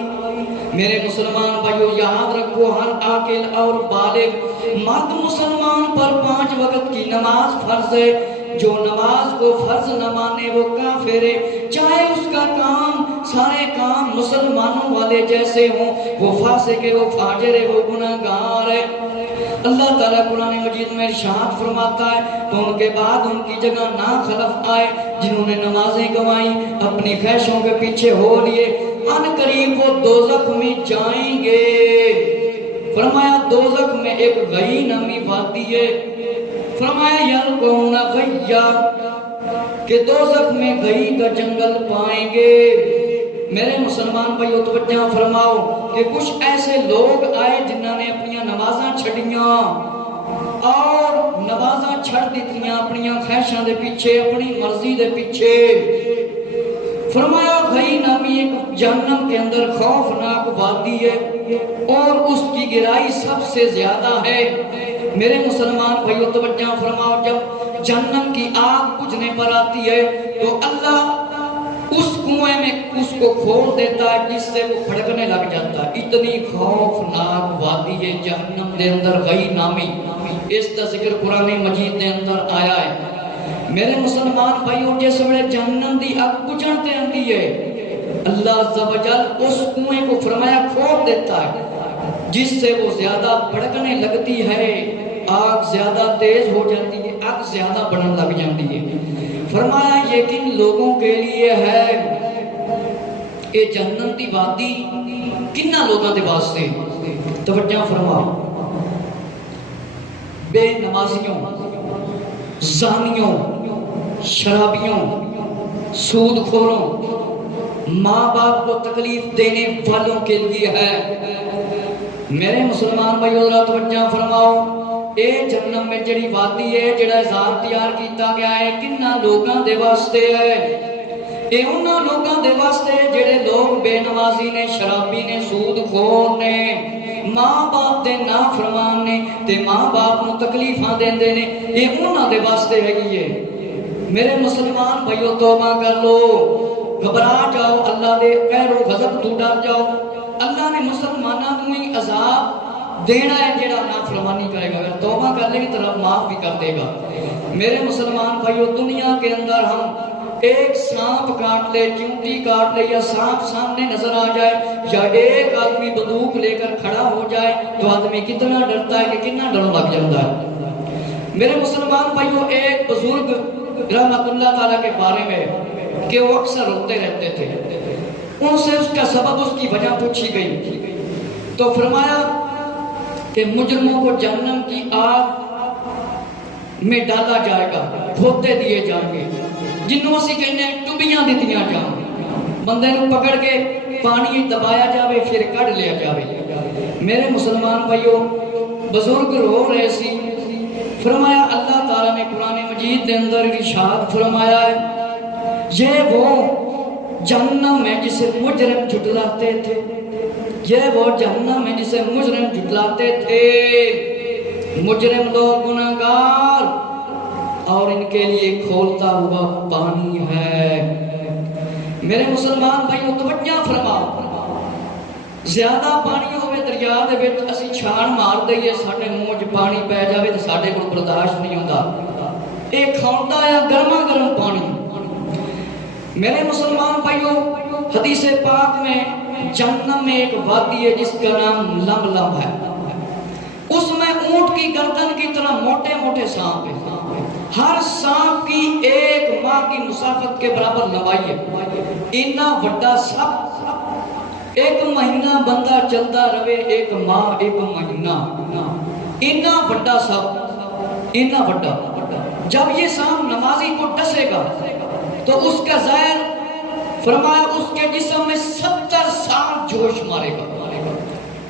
میرے مسلمان بھائیو یاد رکھو، ہر عاقل اور بالغ مرد مسلمان پر 5 وقت کی نماز فرض ہے، جو نماز کو فرض نہ مانے وہ کافر ہے، چاہے اس کا کام سارے کام مسلمانوں والے جیسے ہوں، وہ فاسق ہے، وہ فاجر ہے، وہ گناہگار ہے۔ اللہ تعالیٰ قرآن مجید میں ارشاد فرماتا ہے تو ان کے بعد ان کی جگہ ناخلف آئے جنہوں نے نمازیں گوائیں، اپنی خواہشوں کے پیچھے ہو لیے، ان قریب وہ دوزخ میں جائیں گے۔ فرمایا دوزخ میں ایک غی نامی وادی ہے، فرمایا یلقون غیا، کہ دوزخ میں غی کا جنگل پائیں گے۔ میرے مسلمان بھائیو توجہ فرماؤ کہ کچھ ایسے لوگ آئے جنہوں نے اپنی نمازاں چھڑیاں اور نمازاں چھڑ دیتیاں اپنی خواہشاں دے پیچھے، اپنی مرضی دے پیچھے۔ فرمایا غی نامی ایک جہنم کے اندر خوفناک وادی ہے اور اس کی گہرائی سب سے زیادہ ہے۔ میرے مسلمان بھائیو توجہ فرماؤ، جب جہنم کی آگ بجھنے پر آتی ہے تو اللہ اس کنویں میں اس کو کھول دیتا ہے جس سے وہ پھڑکنے لگ جاتا ہے۔ اتنی خوفناک وادی ہے جہنم دے اندر غی نامی، اس کا ذکر قرآن مجید دے اندر آیا ہے۔ میرے مسلمان بھائیو جس ویلے جہنم دی اگ بجھن تے آندی ہے، اللہ عز و جل اس کنویں کو فرمایا کھول دیتا ہے جس سے وہ زیادہ بھڑکنے لگتی ہے، آگ زیادہ تیز ہو جاتی ہے، آگ زیادہ بڑھن لگ جاتی ہے۔ فرمایا یہ کن لوگوں کے لیے ہے، یہ جہنم دی وادی کنہ لوگوں دے واسطے؟ توجہ فرماؤ، بے نمازیوں، زانیوں، شرابیوں، سود خوروں، ماں باپ کو تکلیف دینے والوں کے لیے ہے۔ میرے مسلمان بھائیو ذرا توجہ فرماؤ، اے جہنم میں جڑی وادی ہے، جڑا عذاب تیار کیتا گیا ہے، کنہ لوگاں دے واسطے ہے؟ اے انہاں لوگاں دے واسطے جڑے لوگ بے نمازی نے، شرابی نے، سود خور نے، ماں باپ دے نافرمان نے تے ماں باپ نو تکلیفاں دیندے نے، اے انہاں دے واسطے ہے یہ۔ میرے مسلمان بھائیو توبہ کر لو، گھبرا جاؤ، اللہ دے قہر و غضب تو ڈر جاؤ۔ اللہ نے مسلمانوں کو ہی عذاب دینا ہے جڑا نافرمانی کرے گا، اگر توبہ کر لے گی تو رب معاف بھی کر دے گا۔ میرے مسلمان بھائیو، دنیا کے اندر ہم ایک سانپ کاٹ لے، چونٹی کاٹ لے، یا سانپ سامنے نظر آ جائے، یا ایک آدمی بندوق لے کر کھڑا ہو جائے تو آدمی کتنا ڈرتا ہے کہ کتنا ڈر لگ جاتا ہے۔ میرے مسلمان بھائیو، ایک بزرگ رحمت اللہ تعالیٰ کے بارے میں کہ وہ اکثر روتے رہتے تھے، ان سے اس کا سبب، اس کی وجہ پوچھی گئی تو فرمایا کہ مجرموں کو جہنم کی آگ میں ڈالا جائے گا، کھوتے دیے جائیں گے، جنوں سے کہنے ٹبیاں دیتیاں جائیں، بندے نو پکڑ کے پانی دبایا جاوے پھر کڑ لیا جاوے۔ میرے مسلمان بھائیو، بزرگ رو رہے سی، فرمایا اللہ تعالیٰ نے قرآن مجید دے اندر ارشاد فرمایا ہے، یہ وہ جہنم ہے جسے مجرم جھٹلاتے تھے، یہ وہ جہنم ہے جسے مجرم جھٹلاتے تھے، مجرم لوگ گناہگار، اور ان کے لیے کھولتا ہوا پانی ہے۔ میرے مسلمان بھائیو توجہ فرماؤ، زیادہ پانی ہوئے دریا دے وچ اسی چھان مار دئیے، ساڈے منہ وچ پانی پی جاوے تے ساڈے کول برداشت نہیں ہوندا، اے کھاوندا ہے گرما گرم پانی۔ میرے مسلمان بھائیو، حدیث پاک میں جہنم میں ایک وادی ہے جس کا نام لملم ہے، اس میں اونٹ کی گردن کی طرح موٹے موٹے سانپ ہیں، ہر سانپ کی ایک ماہ کی مسافت کے برابر لمبائی ہے، اتنا بڑا سانپ، ایک مہینہ بندہ چلتا رہے، ایک ماہ، ایک مہینہ، اتنا بڑا سانپ، اتنا بڑا۔ جب یہ سانپ نمازی کو ڈسے گا تو اس کا زہر، فرمایا اس کے جسم میں 70 سال جوش مارے گا،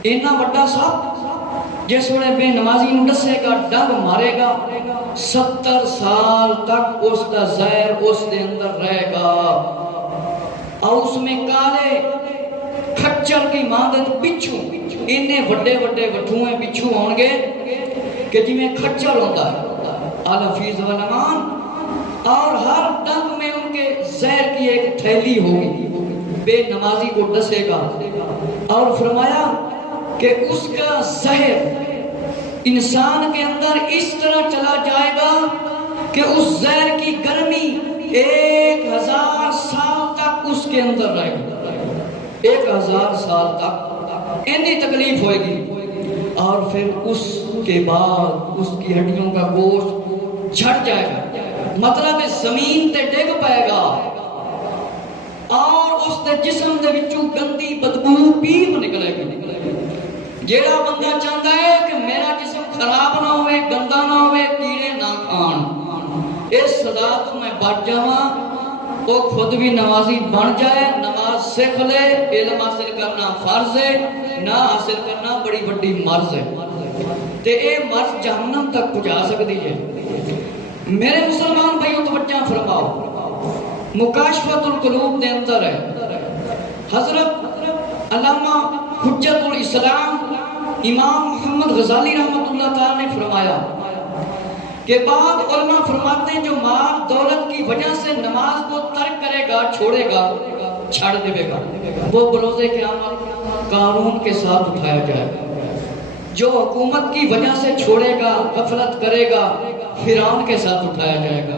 اتنا بڑا سانپ جس وقت بے نمازی نو ڈسے گا، ڈنگ مارے گا، 70 سال تک اس کا زہر اس دے اندر رہے گا، اور اس میں کالے کھچر کی مانند بچھو، انہیں بڑے بڑے وٹھوئے بچھو ہوں گے کہ جی میں کھچر ہوتا ہے الفیظ والامان، اور ہر ڈنگ میں ان کے زہر کی ایک تھیلی ہوگی، بے نمازی کو ڈسے گا، اور فرمایا کہ اس کا زہر انسان کے اندر اس طرح چلا جائے گا کہ اس زہر کی گرمی 1000 سال تک اس کے اندر رہے گا، 1000 سال تک اتنی تکلیف ہوئے گی، اور پھر اس کے بعد اس کی ہڈیوں کا گوشت جھڑ جائے گا، مطلب زمین تے ڈگ پائے گا، اور اس دے جسم دے وچوں گندی بدبو پیپ نکلے گی۔ جیڑا بندہ چاہتا ہے کہ میرا جسم خراب نہ ہوئے، گندا نہ ہوئے، کیڑے نہ کھان، اس سزا تو میں بچ جاواں، وہ خود بھی نمازی بن جائے، نماز سیکھ لے، علم حاصل کرنا فرض ہے، نہ حاصل کرنا بڑی بڑی مرض ہے، تے اے مرض جہنم تک پہنچا سکتی ہے۔ میرے مسلمان بھائیوں توجہ فرماؤ، مکاشفۃ القلوب دے اندر ہے، حضرت علامہ حجت الاسلام امام محمد غزالی رحمت اللہ تعالیٰ نے فرمایا کہ بعض علماء فرماتے ہیں جو مال دولت کی وجہ سے نماز کو ترک کرے گا، چھوڑے گا، چھاڑ دے گا، وہ بروز قیامت قارون کے ساتھ اٹھایا جائے گا، جو حکومت کی وجہ سے چھوڑے گا، غفلت کرے گا، فرعون کے ساتھ اٹھایا جائے گا،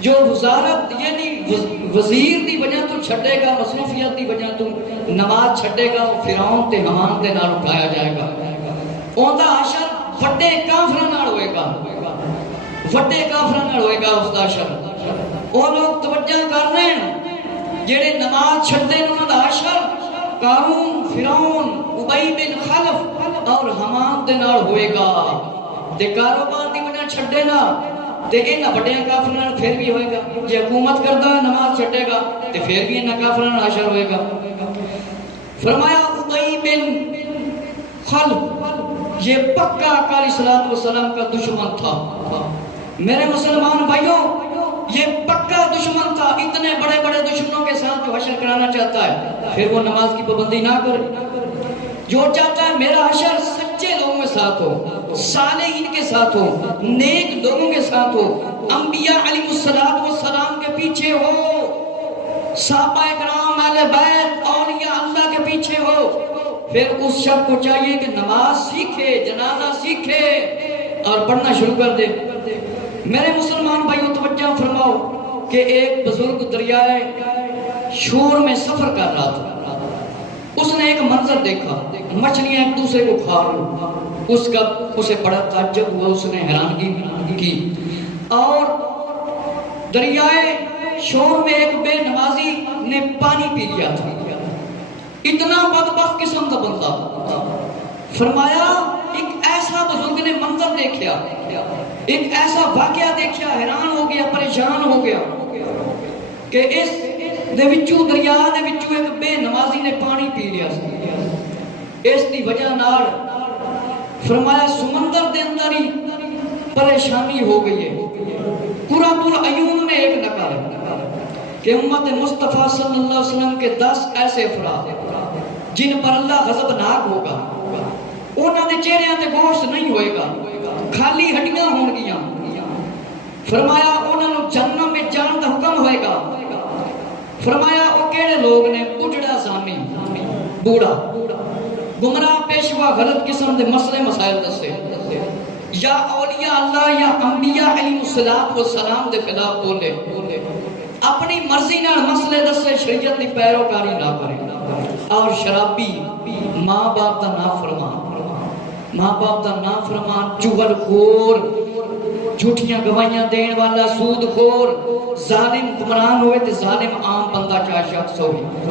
جو وزارت یعنی وزیر دی وجہ تو چھڑے گا، مصروفیت دی وجہ تو نماز چھڑے گا، وہ فرعون تے حمان دے نال اٹھایا جائے گا۔ اوندا حشر وڈے کافراں نال ہوئے گا، وڈے کافراں نال ہوئے گا اس دا حشر۔ او لوگ توجہ کر رہے ہیں جڑے نماز چھڑدے نے، انہاں دا حشر قارون، فرعون، ابی بن خلف اور حمان دے نال ہوئے گا۔ تے کاروبار دی وجہ چھڈے نا تے انہاں بڑیاں کافراں نال پھر بھی ہوئے گا. جے حکومت کردا ہے نماز چھڈے گا تے پھر بھی انہاں کافراں نال حشر ہوئے گا. فرمایا ابی بن خلف یہ پکا آقا علیہ الصلوۃ والسلام کا دشمن تھا. میرے مسلمان بھائیوں یہ پکا دشمن تھا. اتنے بڑے بڑے دشمنوں کے ساتھ جو حشر کرانا چاہتا ہے پھر وہ نماز کی پابندی نہ کرے. جو چاہتا ہے میرا حشر سچے لوگوں کے ساتھ ہو, صالحین کے ساتھ ہو, نیک لوگوں کے ساتھ ہو, انبیاء علیہ الصلوۃ والسلام کے پیچھے ہو, صحابہ کرام اہل بیت اولیاء اللہ کے پیچھے ہو, پھر اس شخص کو چاہیے کہ نماز سیکھے, جنازہ سیکھے اور پڑھنا شروع کر دے. میرے مسلمان بھائیوں توجہ فرماؤ کہ ایک بزرگ دریائے شور میں سفر کر رہا تھا. اس نے ایک منظر دیکھا, مچھلیاں ایک دوسرے کو کھا رہی. اسے بڑا تعجب ہوا, اس نے حیرانگی کی اور دریائے شور میں ایک بے نمازی نے پانی پی لیا تھا. اتنا بدبخت قسم کا بندہ. فرمایا ایک ایسا بزرگ نے منظر دیکھا, ایک ایسا واقعہ دیکھا, حیران ہو گیا, پریشان ہو گیا کہ اس دریا دے وچوں ایک بے نمازی نے پانی پی لیا. اس دی وجہ نال فرمایا سمندر دے اندر ہی پریشانی ہو گئی ہے. قرۃ العیون نے ایک نقل کہ امت مصطفیٰ صلی اللہ علیہ وسلم کے 10 ایسے افراد جن پر اللہ غضبناک ہوگا, انہاں دے چہرے تے گوشت نہیں ہوئے گا, خالی ہڈیاں ہون گیاں. فرمایا انہاں نوں جہنم میں جان دا حکم ہوئے گا. فرمایا وہ کیڑے لوگ نے؟ اجڑا زانی, بوڑھا, گمراہ, پیشوا, غلط قسم دے مسئلے مسائل دسے, یا اولیاء اللہ یا انبیاء علیہ الصلوۃ والسلام دے خلاف بولے, اپنی مرضی نال مسئلے دسے, شریعت دی پیروکاری نہ کرے, اور شرابی, ماں باپ دا نافرمان, چغل خور, جھوٹیاں گواہیاں دین والا, سود خور, ظالم حکمران ہوئے تے ظالم عام بندہ چاہے شخص ہو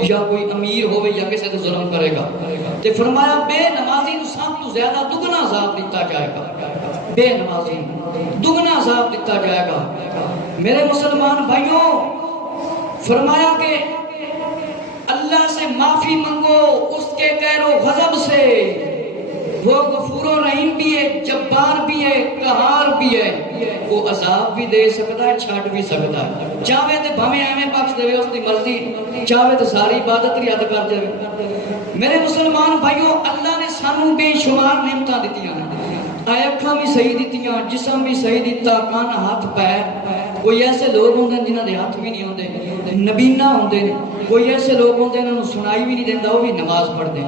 یا کوئی امیر ہوئے یا کسی تے ظلم کرے گا. تے فرمایا بے نمازی نو سب تو زیادہ دگنا عذاب دیتا جائے گا. بے نمازی دگنا عذاب دیتا جائے گا. میرے مسلمان بھائیوں فرمایا کہ اللہ سے معافی منگو اس کے قہر و غضب سے. وہ غفور و رحیم بھی ہے, جبار بھی ہے, قہار بھی ہے. وہ عذاب بھی دے سکتا ہے, چھاٹ بھی سکتا ہے. چاہے تے بھویں ایویں بخش دے اس دی مرضی, چاہے تے ساری عبادت یاد کر دے. میرے مسلمان بھائیوں اللہ نے سانوں بے شمار نعمتاں دتیاں, اکھاں بھی صحیح دتیاں, جسم بھی صحیح دیتا, کان, ہاتھ, پیر. کوئی ایسے لوگ ہوندے جنہاں دے ہاتھ بھی نہیں ہوندے, نبینا ہوندے. کوئی ایسے لوگ ہوندے انہاں نوں سنائی بھی نہیں دیندا, وہ بھی نماز پڑھدے.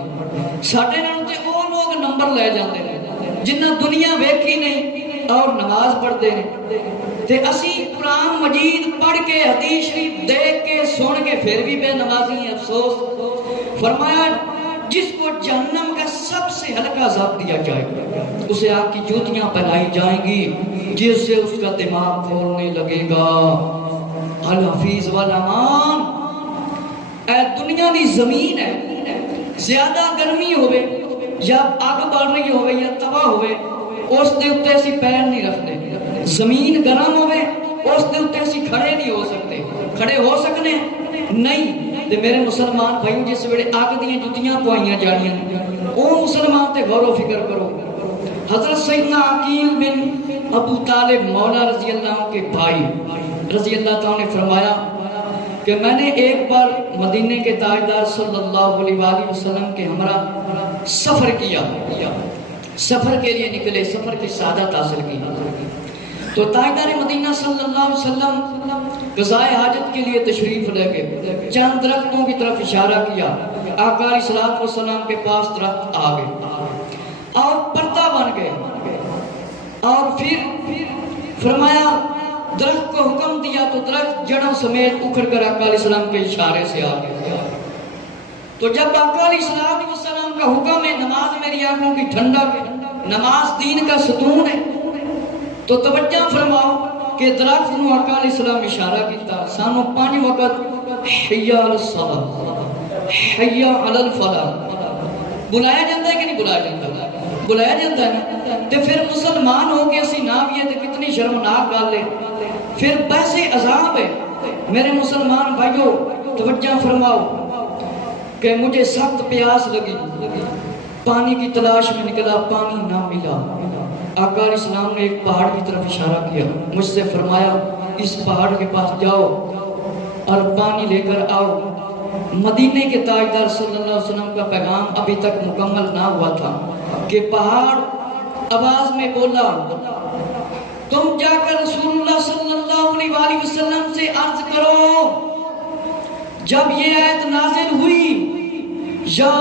ساڈے نال تے او لوگ نمبر لے جاندے نے جنہاں دنیا ویکھی نہیں اور نماز پڑھدے نے. تے اسی قرآن مجید پڑھ کے, حدیث شریف دیکھ کے, سن کے پھر بھی بے نمازی ہیں. افسوس. فرمایا جس کو جہنم کا سب سے ہلکا عذاب دیا جائے گا, اسے آگ کی جوتیاں پہنائی جائیں گی, جس سے اس کا دماغ کھولنے لگے گا. الحفیظ والامان. اے دنیا دی زمین ہے, زیادہ گرمی ہوئے یا آگ بڑھ رہی ہوئے یا توا ہوئے, اس دے اتے اسی پیر نہیں رکھتے. زمین گرم ہوئے, اس دے اتے اسی کھڑے نہیں ہو سکتے. کھڑے ہو سکنے نہیں. تے میرے مسلمان بھائیوں جس ویلے آگ دیاں جتیاں پوائیاں جانیاں, او مسلمان تے غور و فکر کرو. حضرت سیدنا عقیل بن ابو طالب مولا رضی اللہ عنہ کے بھائی رضی اللہ تعالیٰ نے فرمایا کہ میں نے ایک بار مدینے کے تاجدار صلی اللہ علیہ وآلہ وسلم کے ہمراہ سفر کیا. سفر کے لیے نکلے, سفر کی سعادت حاصل کی. تو تاجدار مدینہ صلی اللہ علیہ وسلم قضائے حاجت کے لیے تشریف لے گئے. چند درختوں کی طرف اشارہ کیا. آقا علیہ الصلوۃ والسلام کے پاس درخت آ گئے اور پردہ بن گئے, اور پھر فرمایا درخت کو حکم دیا تو درخت جڑوں سمیت اکھڑ کر آقا علیہ السلام کے اشارے سے آ گئے. تو جب آقا علیہ السلام کا حکم ہے نماز میری آنکھوں کی ٹھنڈک ہے, نماز دین کا ستون ہے, تو توجہ فرماؤ کہ درخت نو آقا علیہ السلام اشارہ کیتا. سانو 5 وقت حی علی الصلاۃ, حی علی الفلاح بلایا جاتا ہے کہ نہیں بلایا جاتا؟ بلایا جاتا ہے نا، تے پھر مسلمان ہو کے اسی نہ بھی ہے تے کتنی شرمناک گل ہے، پھر پیسے عذاب ہے۔ میرے مسلمان بھائیو توجہ فرماؤ کہ مجھے سخت پیاس لگی، پانی کی تلاش میں نکلا، پانی نہ ملا۔ آقا علیہ السلام نے ایک پہاڑ کی طرف اشارہ کیا، مجھ سے فرمایا اس پہاڑ کے پاس جاؤ اور پانی لے کر آؤ۔ مدینے کے تاجدار صلی اللہ علیہ وسلم کا پیغام ابھی تک مکمل نہ ہوا تھا کہ پہاڑ آواز میں بولا، تم جا کر رسول اللہ صلی اللہ علیہ وسلم سے عرض کرو۔ جب یہ آیت نازل ہوئی، یا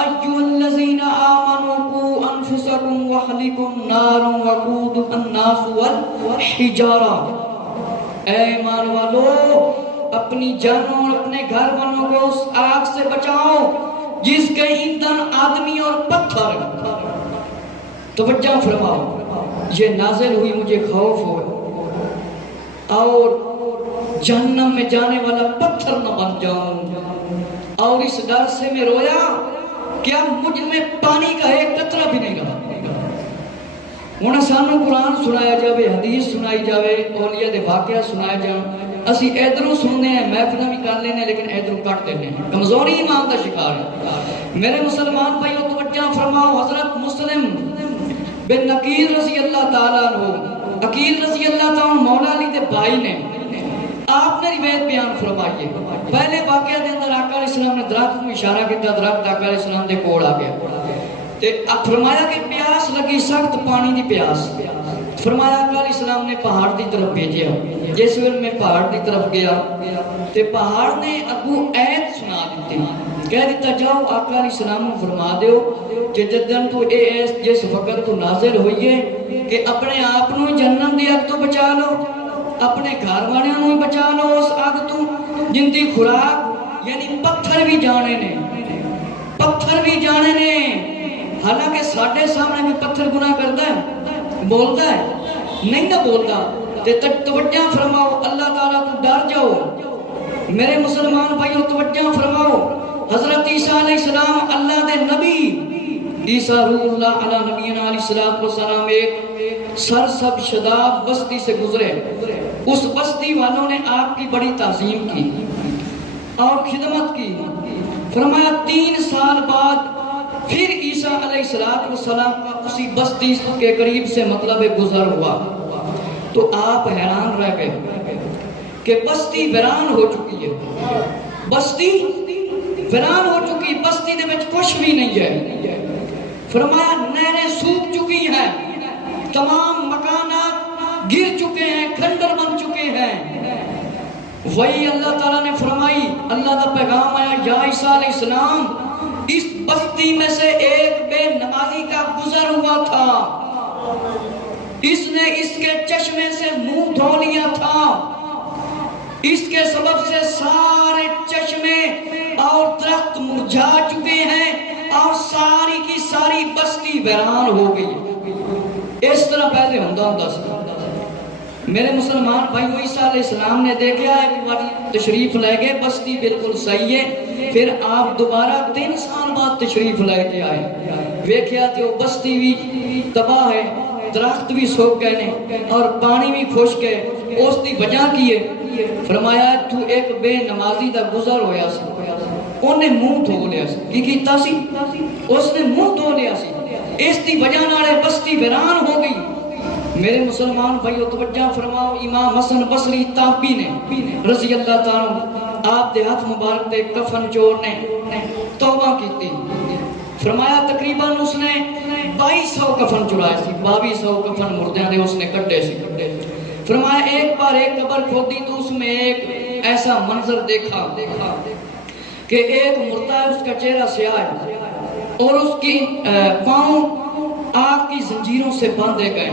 ایھا الذین آمنوا قوا انفسکم واہلیکم نارا وقودھا الناس والحجارہ، اے ایمان والو اپنی جانوں اور اپنے گھر والوں کو اس آگ سے بچاؤ جس کے ایندھن آدمی اور پتھر۔ توجہ فرماؤ، یہ نازل ہوئی، مجھے خوف ہوا اور جہنم میں جانے والا پتھر نہ بن جاؤں، اور اس ڈر سے میں رویا کہ اب مجھ میں پانی کا ایک قطرہ بھی نہیں رہا۔ ہن سانو قرآن سنایا جاوے، حدیث سنائی جاوے، اولیاء دے واقعہ سنایا جان، اسی ادھروں سننے ہیں، محفلیں بھی کر لینے لیکن ادھروں کٹ دینے ہیں، کمزوری ایمان دا شکار ہے۔ میرے مسلمان بھائیو توجہ فرماؤ، حضرت مسلم بن عقیل رضی اللہ تعالیٰ عنہ، عقیل رضی اللہ تعالیٰ عنہ مولا علی دے بھائی نے، آپ نے روایت بیان فرمائی ہے۔ پہلے واقعہ دے اندر آقا علیہ السلام نے درخت میں اشارہ کیا، درخت آقا علیہ السلام دے کول آ گیا تے اب فرمایا کہ پیاس لگی، سخت پانی دی پیاس۔ فرمایا آقا علیہ السلام نے پہاڑ دی طرف بھیجیا، جس ویل میں پہاڑ دی طرف گیا تے پہاڑ نے اگو ایت سنا دیتی، کہہ دیتا جاؤ آقا علیہ السلام کو فرما دیو کہ جدن تو اے ایس جس وقت تو نازل ہوئی ہے کہ اپنے آپ نو جہنم دی اگ تو بچا لو، اپنے گھر والوں نو بچا لو اس اگ تو جن دی خوراک یعنی پتھر بھی جانے نے، پتھر بھی جانے نے۔ حالانکہ ساڈے سامنے بھی پتھر گناہ کرتا ہے، بولتا ہے نہیں نہ بولتا، تے توجہ فرماؤ، اللہ تعالیٰ تو ڈر جاؤ۔ میرے مسلمان بھائیو توجہ فرماؤ، حضرت عیسیٰ علیہ السلام اللہ دے نبی، عیسیٰ روح اللہ علیہ نبینا علیہ السلام ایک سرسب شداب بستی سے گزرے، اس بستی والوں نے آپ کی بڑی تعظیم کی اور خدمت کی۔ فرمایا 3 سال بعد پھر عیسیٰ علیہ السلام کا اسی بستی کے قریب سے مطلب گزر ہوا تو آپ حیران رہ گئے کہ بستی ویران ہو چکی ہے، بستی ویران ہو چکی، بستی دے وچ کچھ بھی نہیں ہے۔ فرمایا نہریں سوکھ چکی ہیں، تمام مکانات گر چکے ہیں، کھنڈر بن چکے ہیں۔ وہی اللہ تعالیٰ نے فرمائی، اللہ کا پیغام آیا، یا عیسیٰ علیہ السلام اس بستی میں سے ایک بے نمازی کا گزر ہوا تھا، اس نے اس کے چشمے سے منہ دھو لیا تھا، اس کے سبب سے سارے چشمے اور درخت مرجھا چکے ہیں اور ساری کی ساری بستی ویران ہو گئی۔ اس طرح پہلے ہوتا سی۔ میرے مسلمان بھائیو عیسیٰ علیہ السلام نے دیکھا ایک بار تشریف لے گئے، بستی بالکل صحیح ہے، پھر آپ دوبارہ 3 سال بعد تشریف لے کے آئے، ویکھیا تے وہ بستی بھی تباہ ہے، درخت بھی سوکھ گئے نے اور پانی بھی خشک ہے۔ اس دی وجہ کی ہے؟ فرمایا تو ایک بے نمازی دا گزر ہویا سی، انہیں منہ دھو لیا سی، کی کیتا سی؟ اس نے منہ دھو لیا سی، اس دی وجہ نال بستی ویران ہو گئی۔ میرے مسلمان بھائیو توجہ فرماؤ، امام حسن بصری تابعی نے رضی اللہ تعالیٰ آپ دے ہاتھ مبارک دے کفن چور نے توبہ کی، فرمایا تقریباً اس نے 2200 کفن چرائے سی، 2200 کفن مردیاں دے اس نے کٹے سی۔ فرمایا ایک بار ایک قبر کھودی تو اس میں ایک ایسا منظر دیکھا کہ ایک مردہ ہے، اس کا چہرہ سیاہ ہے اور اس کی پاؤں آگ کی زنجیروں سے باندھے گئے،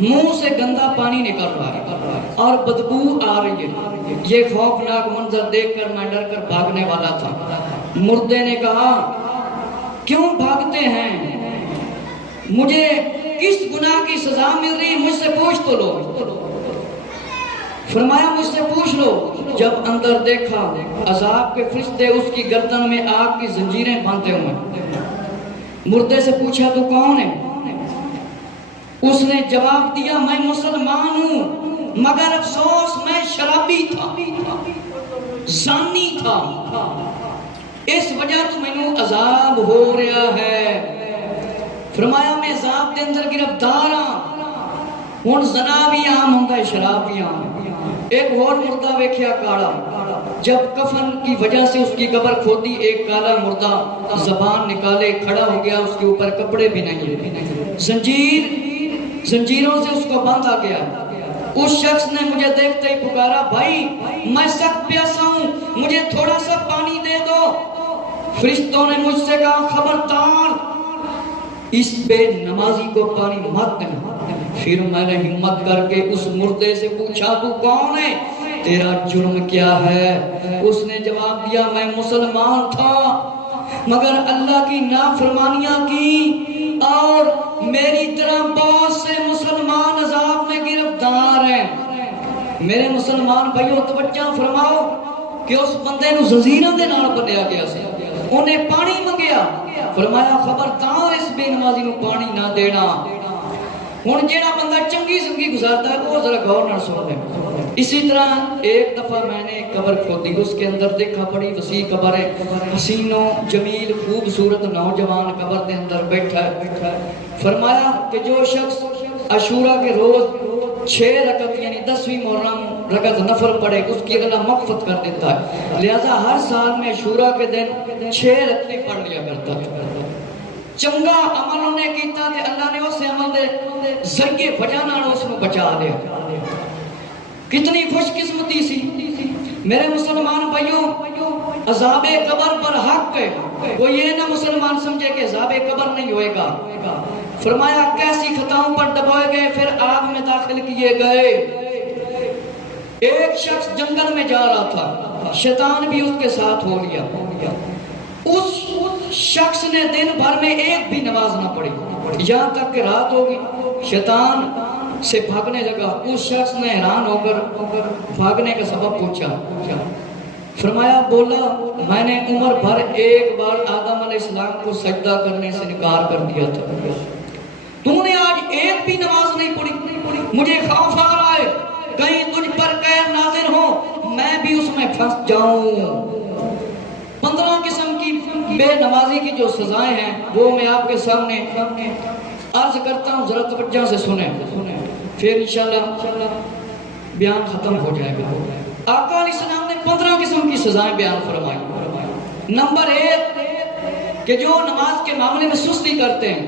منہ سے گندا پانی نکل رہا ہے اور بدبو آ رہی ہے۔ یہ خوفناک منظر دیکھ کر میں ڈر کر بھاگنے والا تھا۔ مردے نے کہا کیوں بھاگتے ہیں؟ مجھے کس گناہ کی سزا مل رہی، مجھ سے پوچھ تو لو۔ فرمایا مجھ سے پوچھ لو۔ جب اندر دیکھا عذاب کے فرشتے اس کی گردن میں آگ کی زنجیریں باندھے ہوئے، مردے سے پوچھا تو کون ہے؟ اس نے جواب دیا میں مسلمان ہوں، مگر افسوس میں شرابی تھا، زانی تھا، اس وجہ تو مینوں عذاب ہو رہا ہے۔ فرمایا میں عذاب کے اندر گرفتار ہاں، ہن زنا بھی عام ہوندا ہے، شراب بھی عام ہے۔ ایک اور مردہ ویکھیا کالا، جب کفن کی وجہ سے اس کی قبر کھودی، ایک کالا مردہ زبان نکالے کھڑا ہو گیا، اس کے اوپر کپڑے بھی نہیں، زنجیروں سے اس کو باندھا گیا۔ اس شخص نے مجھے دیکھتے ہی پکارا بھائی میں سخت پیاسا ہوں، مجھے تھوڑا سا پانی دے دو۔ فرشتوں نے مجھ سے کہا خبردار اس بے نمازی کو پانی مت دینا۔ پھر میں نے ہمت کر کے اس مردے سے پوچھا تو کون ہے، تیرا جرم کیا ہے؟ اس نے جواب دیا میں مسلمان تھا مگر اللہ کی نافرمانیاں کی، اور میری طرح بہت سے مسلمان عذاب میں گرفتار ہیں۔ میرے مسلمان بھائیو توجہ فرماؤ کہ اس بندے نو زنجیراں دے نال بندیا گیا سی، انہیں پانی منگیا، فرمایا خبردار اس بے نمازی نو پانی نہ دینا۔ ہن جیڑا بندہ چنگی زندگی گزارتا ہے وہ ذرا غور نال سن لے۔ اسی طرح ایک دفعہ میں نے ایک قبر کھودی، اس کے اندر دیکھا بڑی وسیع قبر ہے، حسین و جمیل خوبصورت نوجوان قبر کے اندر بیٹھا ہے۔ فرمایا کہ جو شخص عاشورہ کے روز 6 رکعت یعنی 10ویں محرم رکعت نفل پڑھے اس کی اللہ مغفرت کر دیتا ہے، لہذا ہر سال میں عاشورہ کے دن 6 رکعتیں پڑھ لیا کرتا ہے۔ چنگا عمل انہیں کیتا کہ اللہ نے اس عمل دے ذریعے وجہ نال اس کو بچا لیا۔ کتنی خوش قسمتی سی میرے مسلمان بھائیوں، عذاب قبر پر حق ہے، کوئی یہ نہ مسلمان سمجھے کہ عذاب قبر نہیں ہوئے گا۔ فرمایا کیسی خطاؤں پر دبائے گئے پھر آگ میں داخل کیے گئے۔ ایک شخص جنگل میں جا رہا تھا، شیطان بھی اس کے ساتھ ہو لیا، اس شخص نے دن بھر میں ایک بھی نماز نہ پڑھی، یہاں تک کہ رات ہوگی، شیطان سے بھاگنے لگا۔ اس شخص نے حیران ہو کر بھاگنے کا سبب پوچھا، فرمایا بولا میں نے عمر بھر ایک بار آدم علیہ السلام کو سجدہ کرنے سے انکار کر دیا تھا، تو نے آج ایک بھی نماز نہیں پڑھی، مجھے خوف آ رہا ہے کہیں تجھ پر قہر نازل ہو، میں بھی اس میں پھنس جاؤں۔ 15 قسم کی بے نمازی کی جو سزائیں ہیں وہ میں آپ کے سامنے عرض کرتا ہوں، ذرا توجہ سے سنیں، پھر انشاءاللہ بیان ختم ہو جائے گا۔ آقا علیہ السلام نے 15 قسم کی سزائیں بیان فرمائی۔ نمبر 1 کہ جو نماز کے معاملے میں سستی کرتے ہیں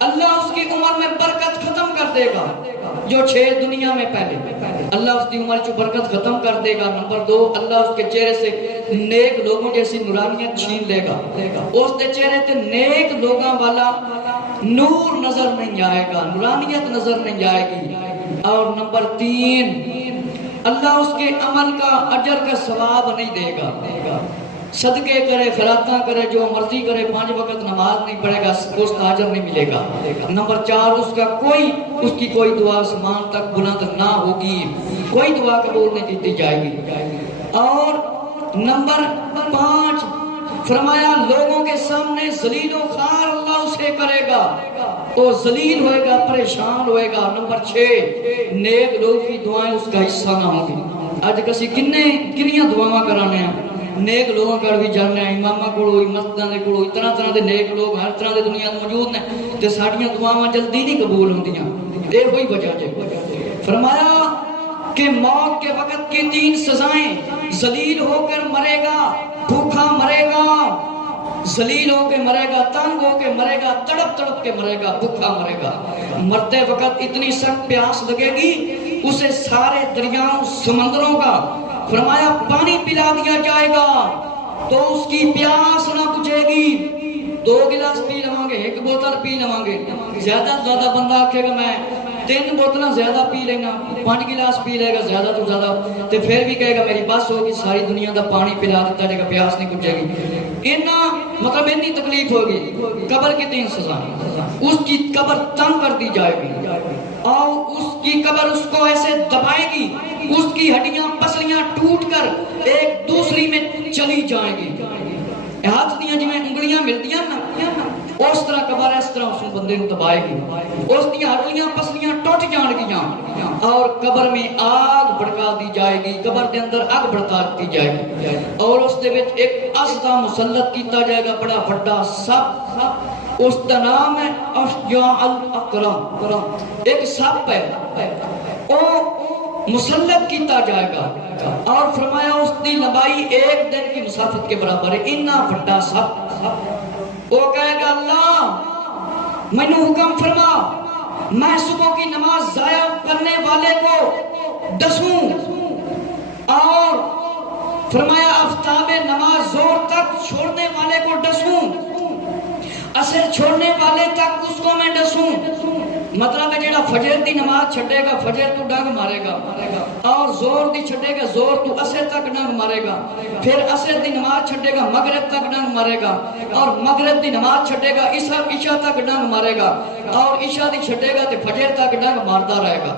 اللہ اس کی عمر میں برکت ختم کر دے گا، جو 6 دنیا میں پہلے اللہ اس کی عمر چو برکت ختم کر دے گا۔ نمبر 2 اللہ اس کے چہرے سے نیک لوگوں جیسی نورانیت چھین لے گا، اس کے چہرے تے نیک لوگاں والا نور نظر نہیں آئے گا، نورانیت نظر نہیں آئے گی۔ اور نمبر 3 اللہ اس کے عمل کا اجر کا ثواب نہیں دے گا، صدقے کرے خیراتاں کرے جو مرضی کرے 5 وقت نماز نہیں پڑھے گا اس کا اجر نہیں ملے گا۔ نمبر 4 اس کی کوئی دعا آسمان تک بلند نہ ہوگی، کوئی دعا قبول نہیں کی جائے گی۔ اور نمبر 5 فرمایا لوگوں کے سامنے ذلیل و خوار اللہ اسے کرے گا، وہ ذلیل ہوئے گا، پریشان ہوئے گا۔ نمبر 6 نیک لوگ کی دعائیں اس کا حصہ نہ ہوں گی۔ آج کسی کنیاں دعاواں کرانے ہیں، نیک لوگوں کا بھی جاننے ہیں، امامہ کوڑو مسجداں دے کوڑو طرح دے نیک لوگ ہر طرح دے دنیا میں موجود ہیں، تے ساڈیاں دعاواں جلدی نہیں قبول ہوندیاں، اے ہوئی وجہ ہے۔ فرمایا کہ موت کے وقت کی 3 سزائیں، ذلیل ہو کر مرے گا، بھوکا مرے گا، ذلیل ہو کے مرے گا، تنگ ہو کے مرے گا، تڑپ تڑپ کے مرے گا، بھوکا مرے گا۔ مرتے وقت اتنی سخت پیاس لگے گی اسے سارے دریاؤں سمندروں کا فرمایا پانی پلا دیا جائے گا تو اس کی پیاس نہ بجھے گی۔ 2 گلاس پی لواں گے، 1 بوتل پی لواں گے، زیادہ زیادہ بندہ آکھے گا میں 3 بوتلاں زیادہ پی لینا، 5 گلاس پی لے گا زیادہ تو زیادہ، تے پھر بھی کہے گا میری بس ہوگی، ساری دنیا دا پانی پلا دیتا جائے گا، پیاس نہیں بجھے گی۔ مطلب اتنی تکلیف ہوگی۔ قبر کی 3 سزائیں، اس کی قبر تنگ کر دی جائے گی اور اس کی قبر اس کو ایسے دبائے گی، اس کی ہڈیاں پسلیاں ٹوٹ کر ایک دوسری میں چلی جائیں گی۔ ہاتھ دیاں جی میں انگلیاں ملتی ہیں نا، وہ طرح قبر اس طرح اس بندے نوں تبائے گی، اس دی ہڈیاں پسلیاں ٹوٹ جان گیاں اور قبر میں آگ بھڑکا دی جائے گی، قبر دے اندر آگ بھڑکا دی جائے گی اور اس دے وچ ایک اسدا مسلط کیتا جائے گا، بڑا بڑا سپ، اس دا نام ہے اشجاع الاکرم، ایک سپ ہے او مسلط کیتا جائے گا اور فرمایا اس دی لمبائی ایک دن کی مسافت کے برابر ہے، اتنا بڑا سپ۔ وہ کہے گا اللہ مینوں حکم فرما میں صبح کی نماز ضائع کرنے والے کو ڈسوں اور فرمایا آفتاب نماز زور تک چھوڑنے والے کو ڈسوں، اثر چھوڑنے والے تک اس کو میں ڈسوں، مطلب ہے جیڑا فجر دی نماز چھڑے گا فجر تو ڈنگ مارے گا اور زور دی چھڑے گا زور تو اثر تک ڈنگ مارے گا، پھر اثر دی نماز چھڑے گا مغرب تک ڈنگ مارے گا اور مغرب دی نماز چھڑے گا عشاء تک ڈنگ مارے گا اور عشاء دی چھڑے گا تے فجر تک ڈنگ مارتا رہے گا۔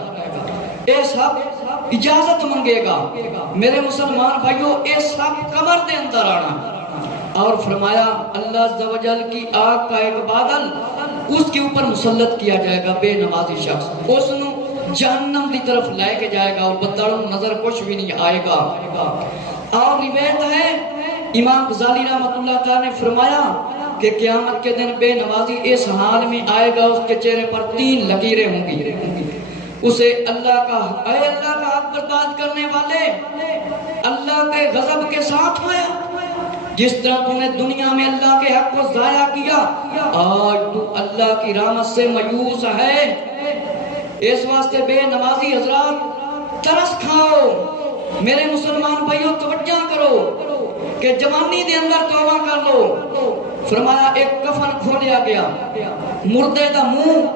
اے سب اجازت منگے گا میرے مسلمان بھائیو، اے سب قبر دے اندر آنا اور فرمایا اللہ عز و جل کی آگ کا ایک بادل اس کے اوپر مسلط کیا جائے گا، بے نمازی شخص اس نو جہنم دی طرف لے کے جائے گا اور بدڑوں نظر کچھ بھی نہیں آئے گا۔ اور روایت ہے امام غزالی رحمۃ اللہ تعالی نے فرمایا کہ قیامت کے دن بے نمازی اس حال میں آئے گا، اس کے چہرے پر 3 لکیریں ہوں گی، اسے اللہ کا اے اللہ کا حق برباد کرنے والے، اللہ کے غضب کے ساتھ آیا، جس طرح تم نے دنیا میں اللہ کے حق کو ضائع کیا آج تو اللہ کی رحمت سے مایوس ہے۔ اس واسطے بے نمازی حضرات ترس کھاؤ، میرے مسلمان بھائیوں توجہ کرو کہ جوانی دے اندر توبہ کر لو۔ فرمایا ایک کفن کھولیا گیا، مردے دا منہ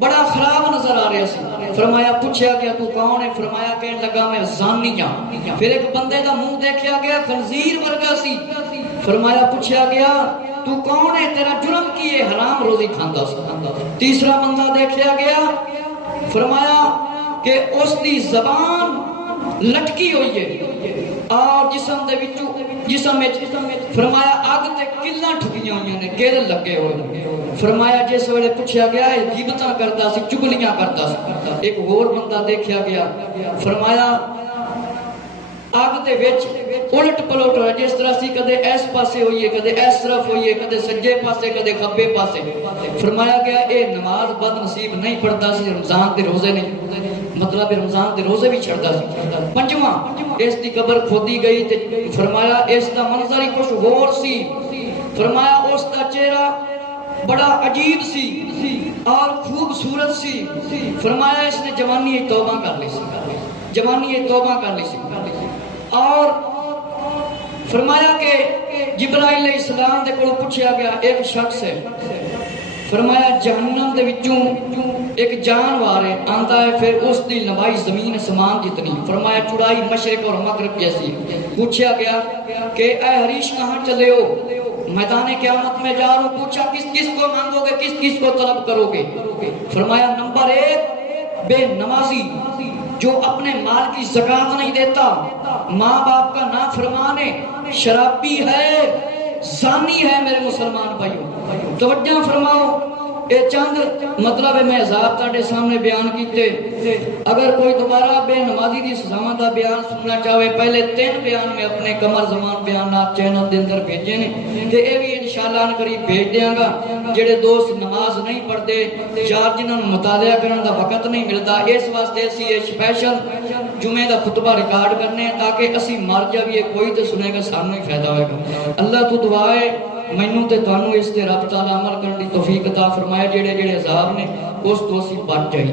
بڑا خراب نظر آ رہا سی، فرمایا پوچھا گیا تو کون ہے؟ فرمایا کہنے لگا میں زانی ہاں۔ پھر ایک بندے دا منہ دیکھا گیا خنزیر ورگا سی، فرمایا پوچھا گیا تو کون ہے؟ تیرا جرم کی ہے؟ حرام روزی کھاندا سی۔ تیسرا بندہ دیکھا گیا، فرمایا کہ اس دی زبان لٹکی ہوئی ہے اور جسم دے وچوں فرمایا آگ تے کلاں ٹھکیاں ہوئی نے، گل لگے ہوئے۔ فرمایا جس ویلے پوچھا گیا ہے غیبتاں کردا سی، چگلیاں کردا سی۔ ایک اور بندہ دیکھا گیا، فرمایا آگ دے وچ الٹ پلٹ رہا، جس طرح سی کدے اس پاسے ہوئی ہے کدے اس طرف ہوئی ہے، کدے سجے پاسے کدے کھبے پاسے۔ فرمایا گیا اے نماز بد نصیب نہیں پڑھتا سی، رمضان دے روزے نہیں، مطلب رمضان دے روزے بھی چھڑدا سی۔ پنجواں اس دی قبر کھودی گئی تے فرمایا اس دا منظر ہی کچھ غور سی، فرمایا اس دا چہرہ بڑا عجیب سی اور خوبصورت سی۔ فرمایا اس نے جوانی توبہ کر لی سی، جوانی توبہ کر لی سی۔ اور فرمایا کہ جبرائیل علیہ السلام دے کول پوچھا گیا ایک شخص ہے، فرمایا جہنم دے وچوں ایک جانور ہے آندا ہے، پھر اس دی لمبائی زمین اسمان جتنی، فرمایا چوڑائی مشرق اور مغرب جیسی۔ پوچھا گیا کہ اے حریش کہاں چلے ہو؟ میدان قیامت میں جا رہا ہوں۔ پوچھا کس کس کو مانگو گے، کس کس کو طلب کرو گے؟ فرمایا نمبر 1 بے نمازی جو اپنے مال کی زکوٰۃ نہیں دیتا، ماں باپ کا نافرمان ہے، شرابی ہے، زانی ہے۔ میرے مسلمان بھائیوں توجہ فرماؤ، اے چند مطلب ہے میں عذاب تاڑے سامنے بیان کیتے۔ اگر کوئی دوبارہ بے نمازی دی سزاواں دا بیان سننا چاہے، پہلے 3 بیان میں اپنے کمر زمان بیانات چینل دے اندر بھیجے نے تے اے بھی انشاءاللہ قریب بھیج دیاں گا۔ جڑے دوست نماز نہیں پڑھتے یا جنہاں نوں مطالعہ کرن دا وقت نہیں ملتا، اس واسطے اسی یہ اسپیشل جمعے دا خطبہ ریکارڈ کرنے ہیں تاکہ اسی مر جاویے، کوئی تے سنے گا سانوں ہی فائدہ ہوئے گا۔ اللہ تو دعا ہے مینوں تے تانوں اس تے رب تعالی عمل کرن دی توفیق عطا فرمائے، جڑے جڑے عذاب نے اس تو اسی بچ جائیے۔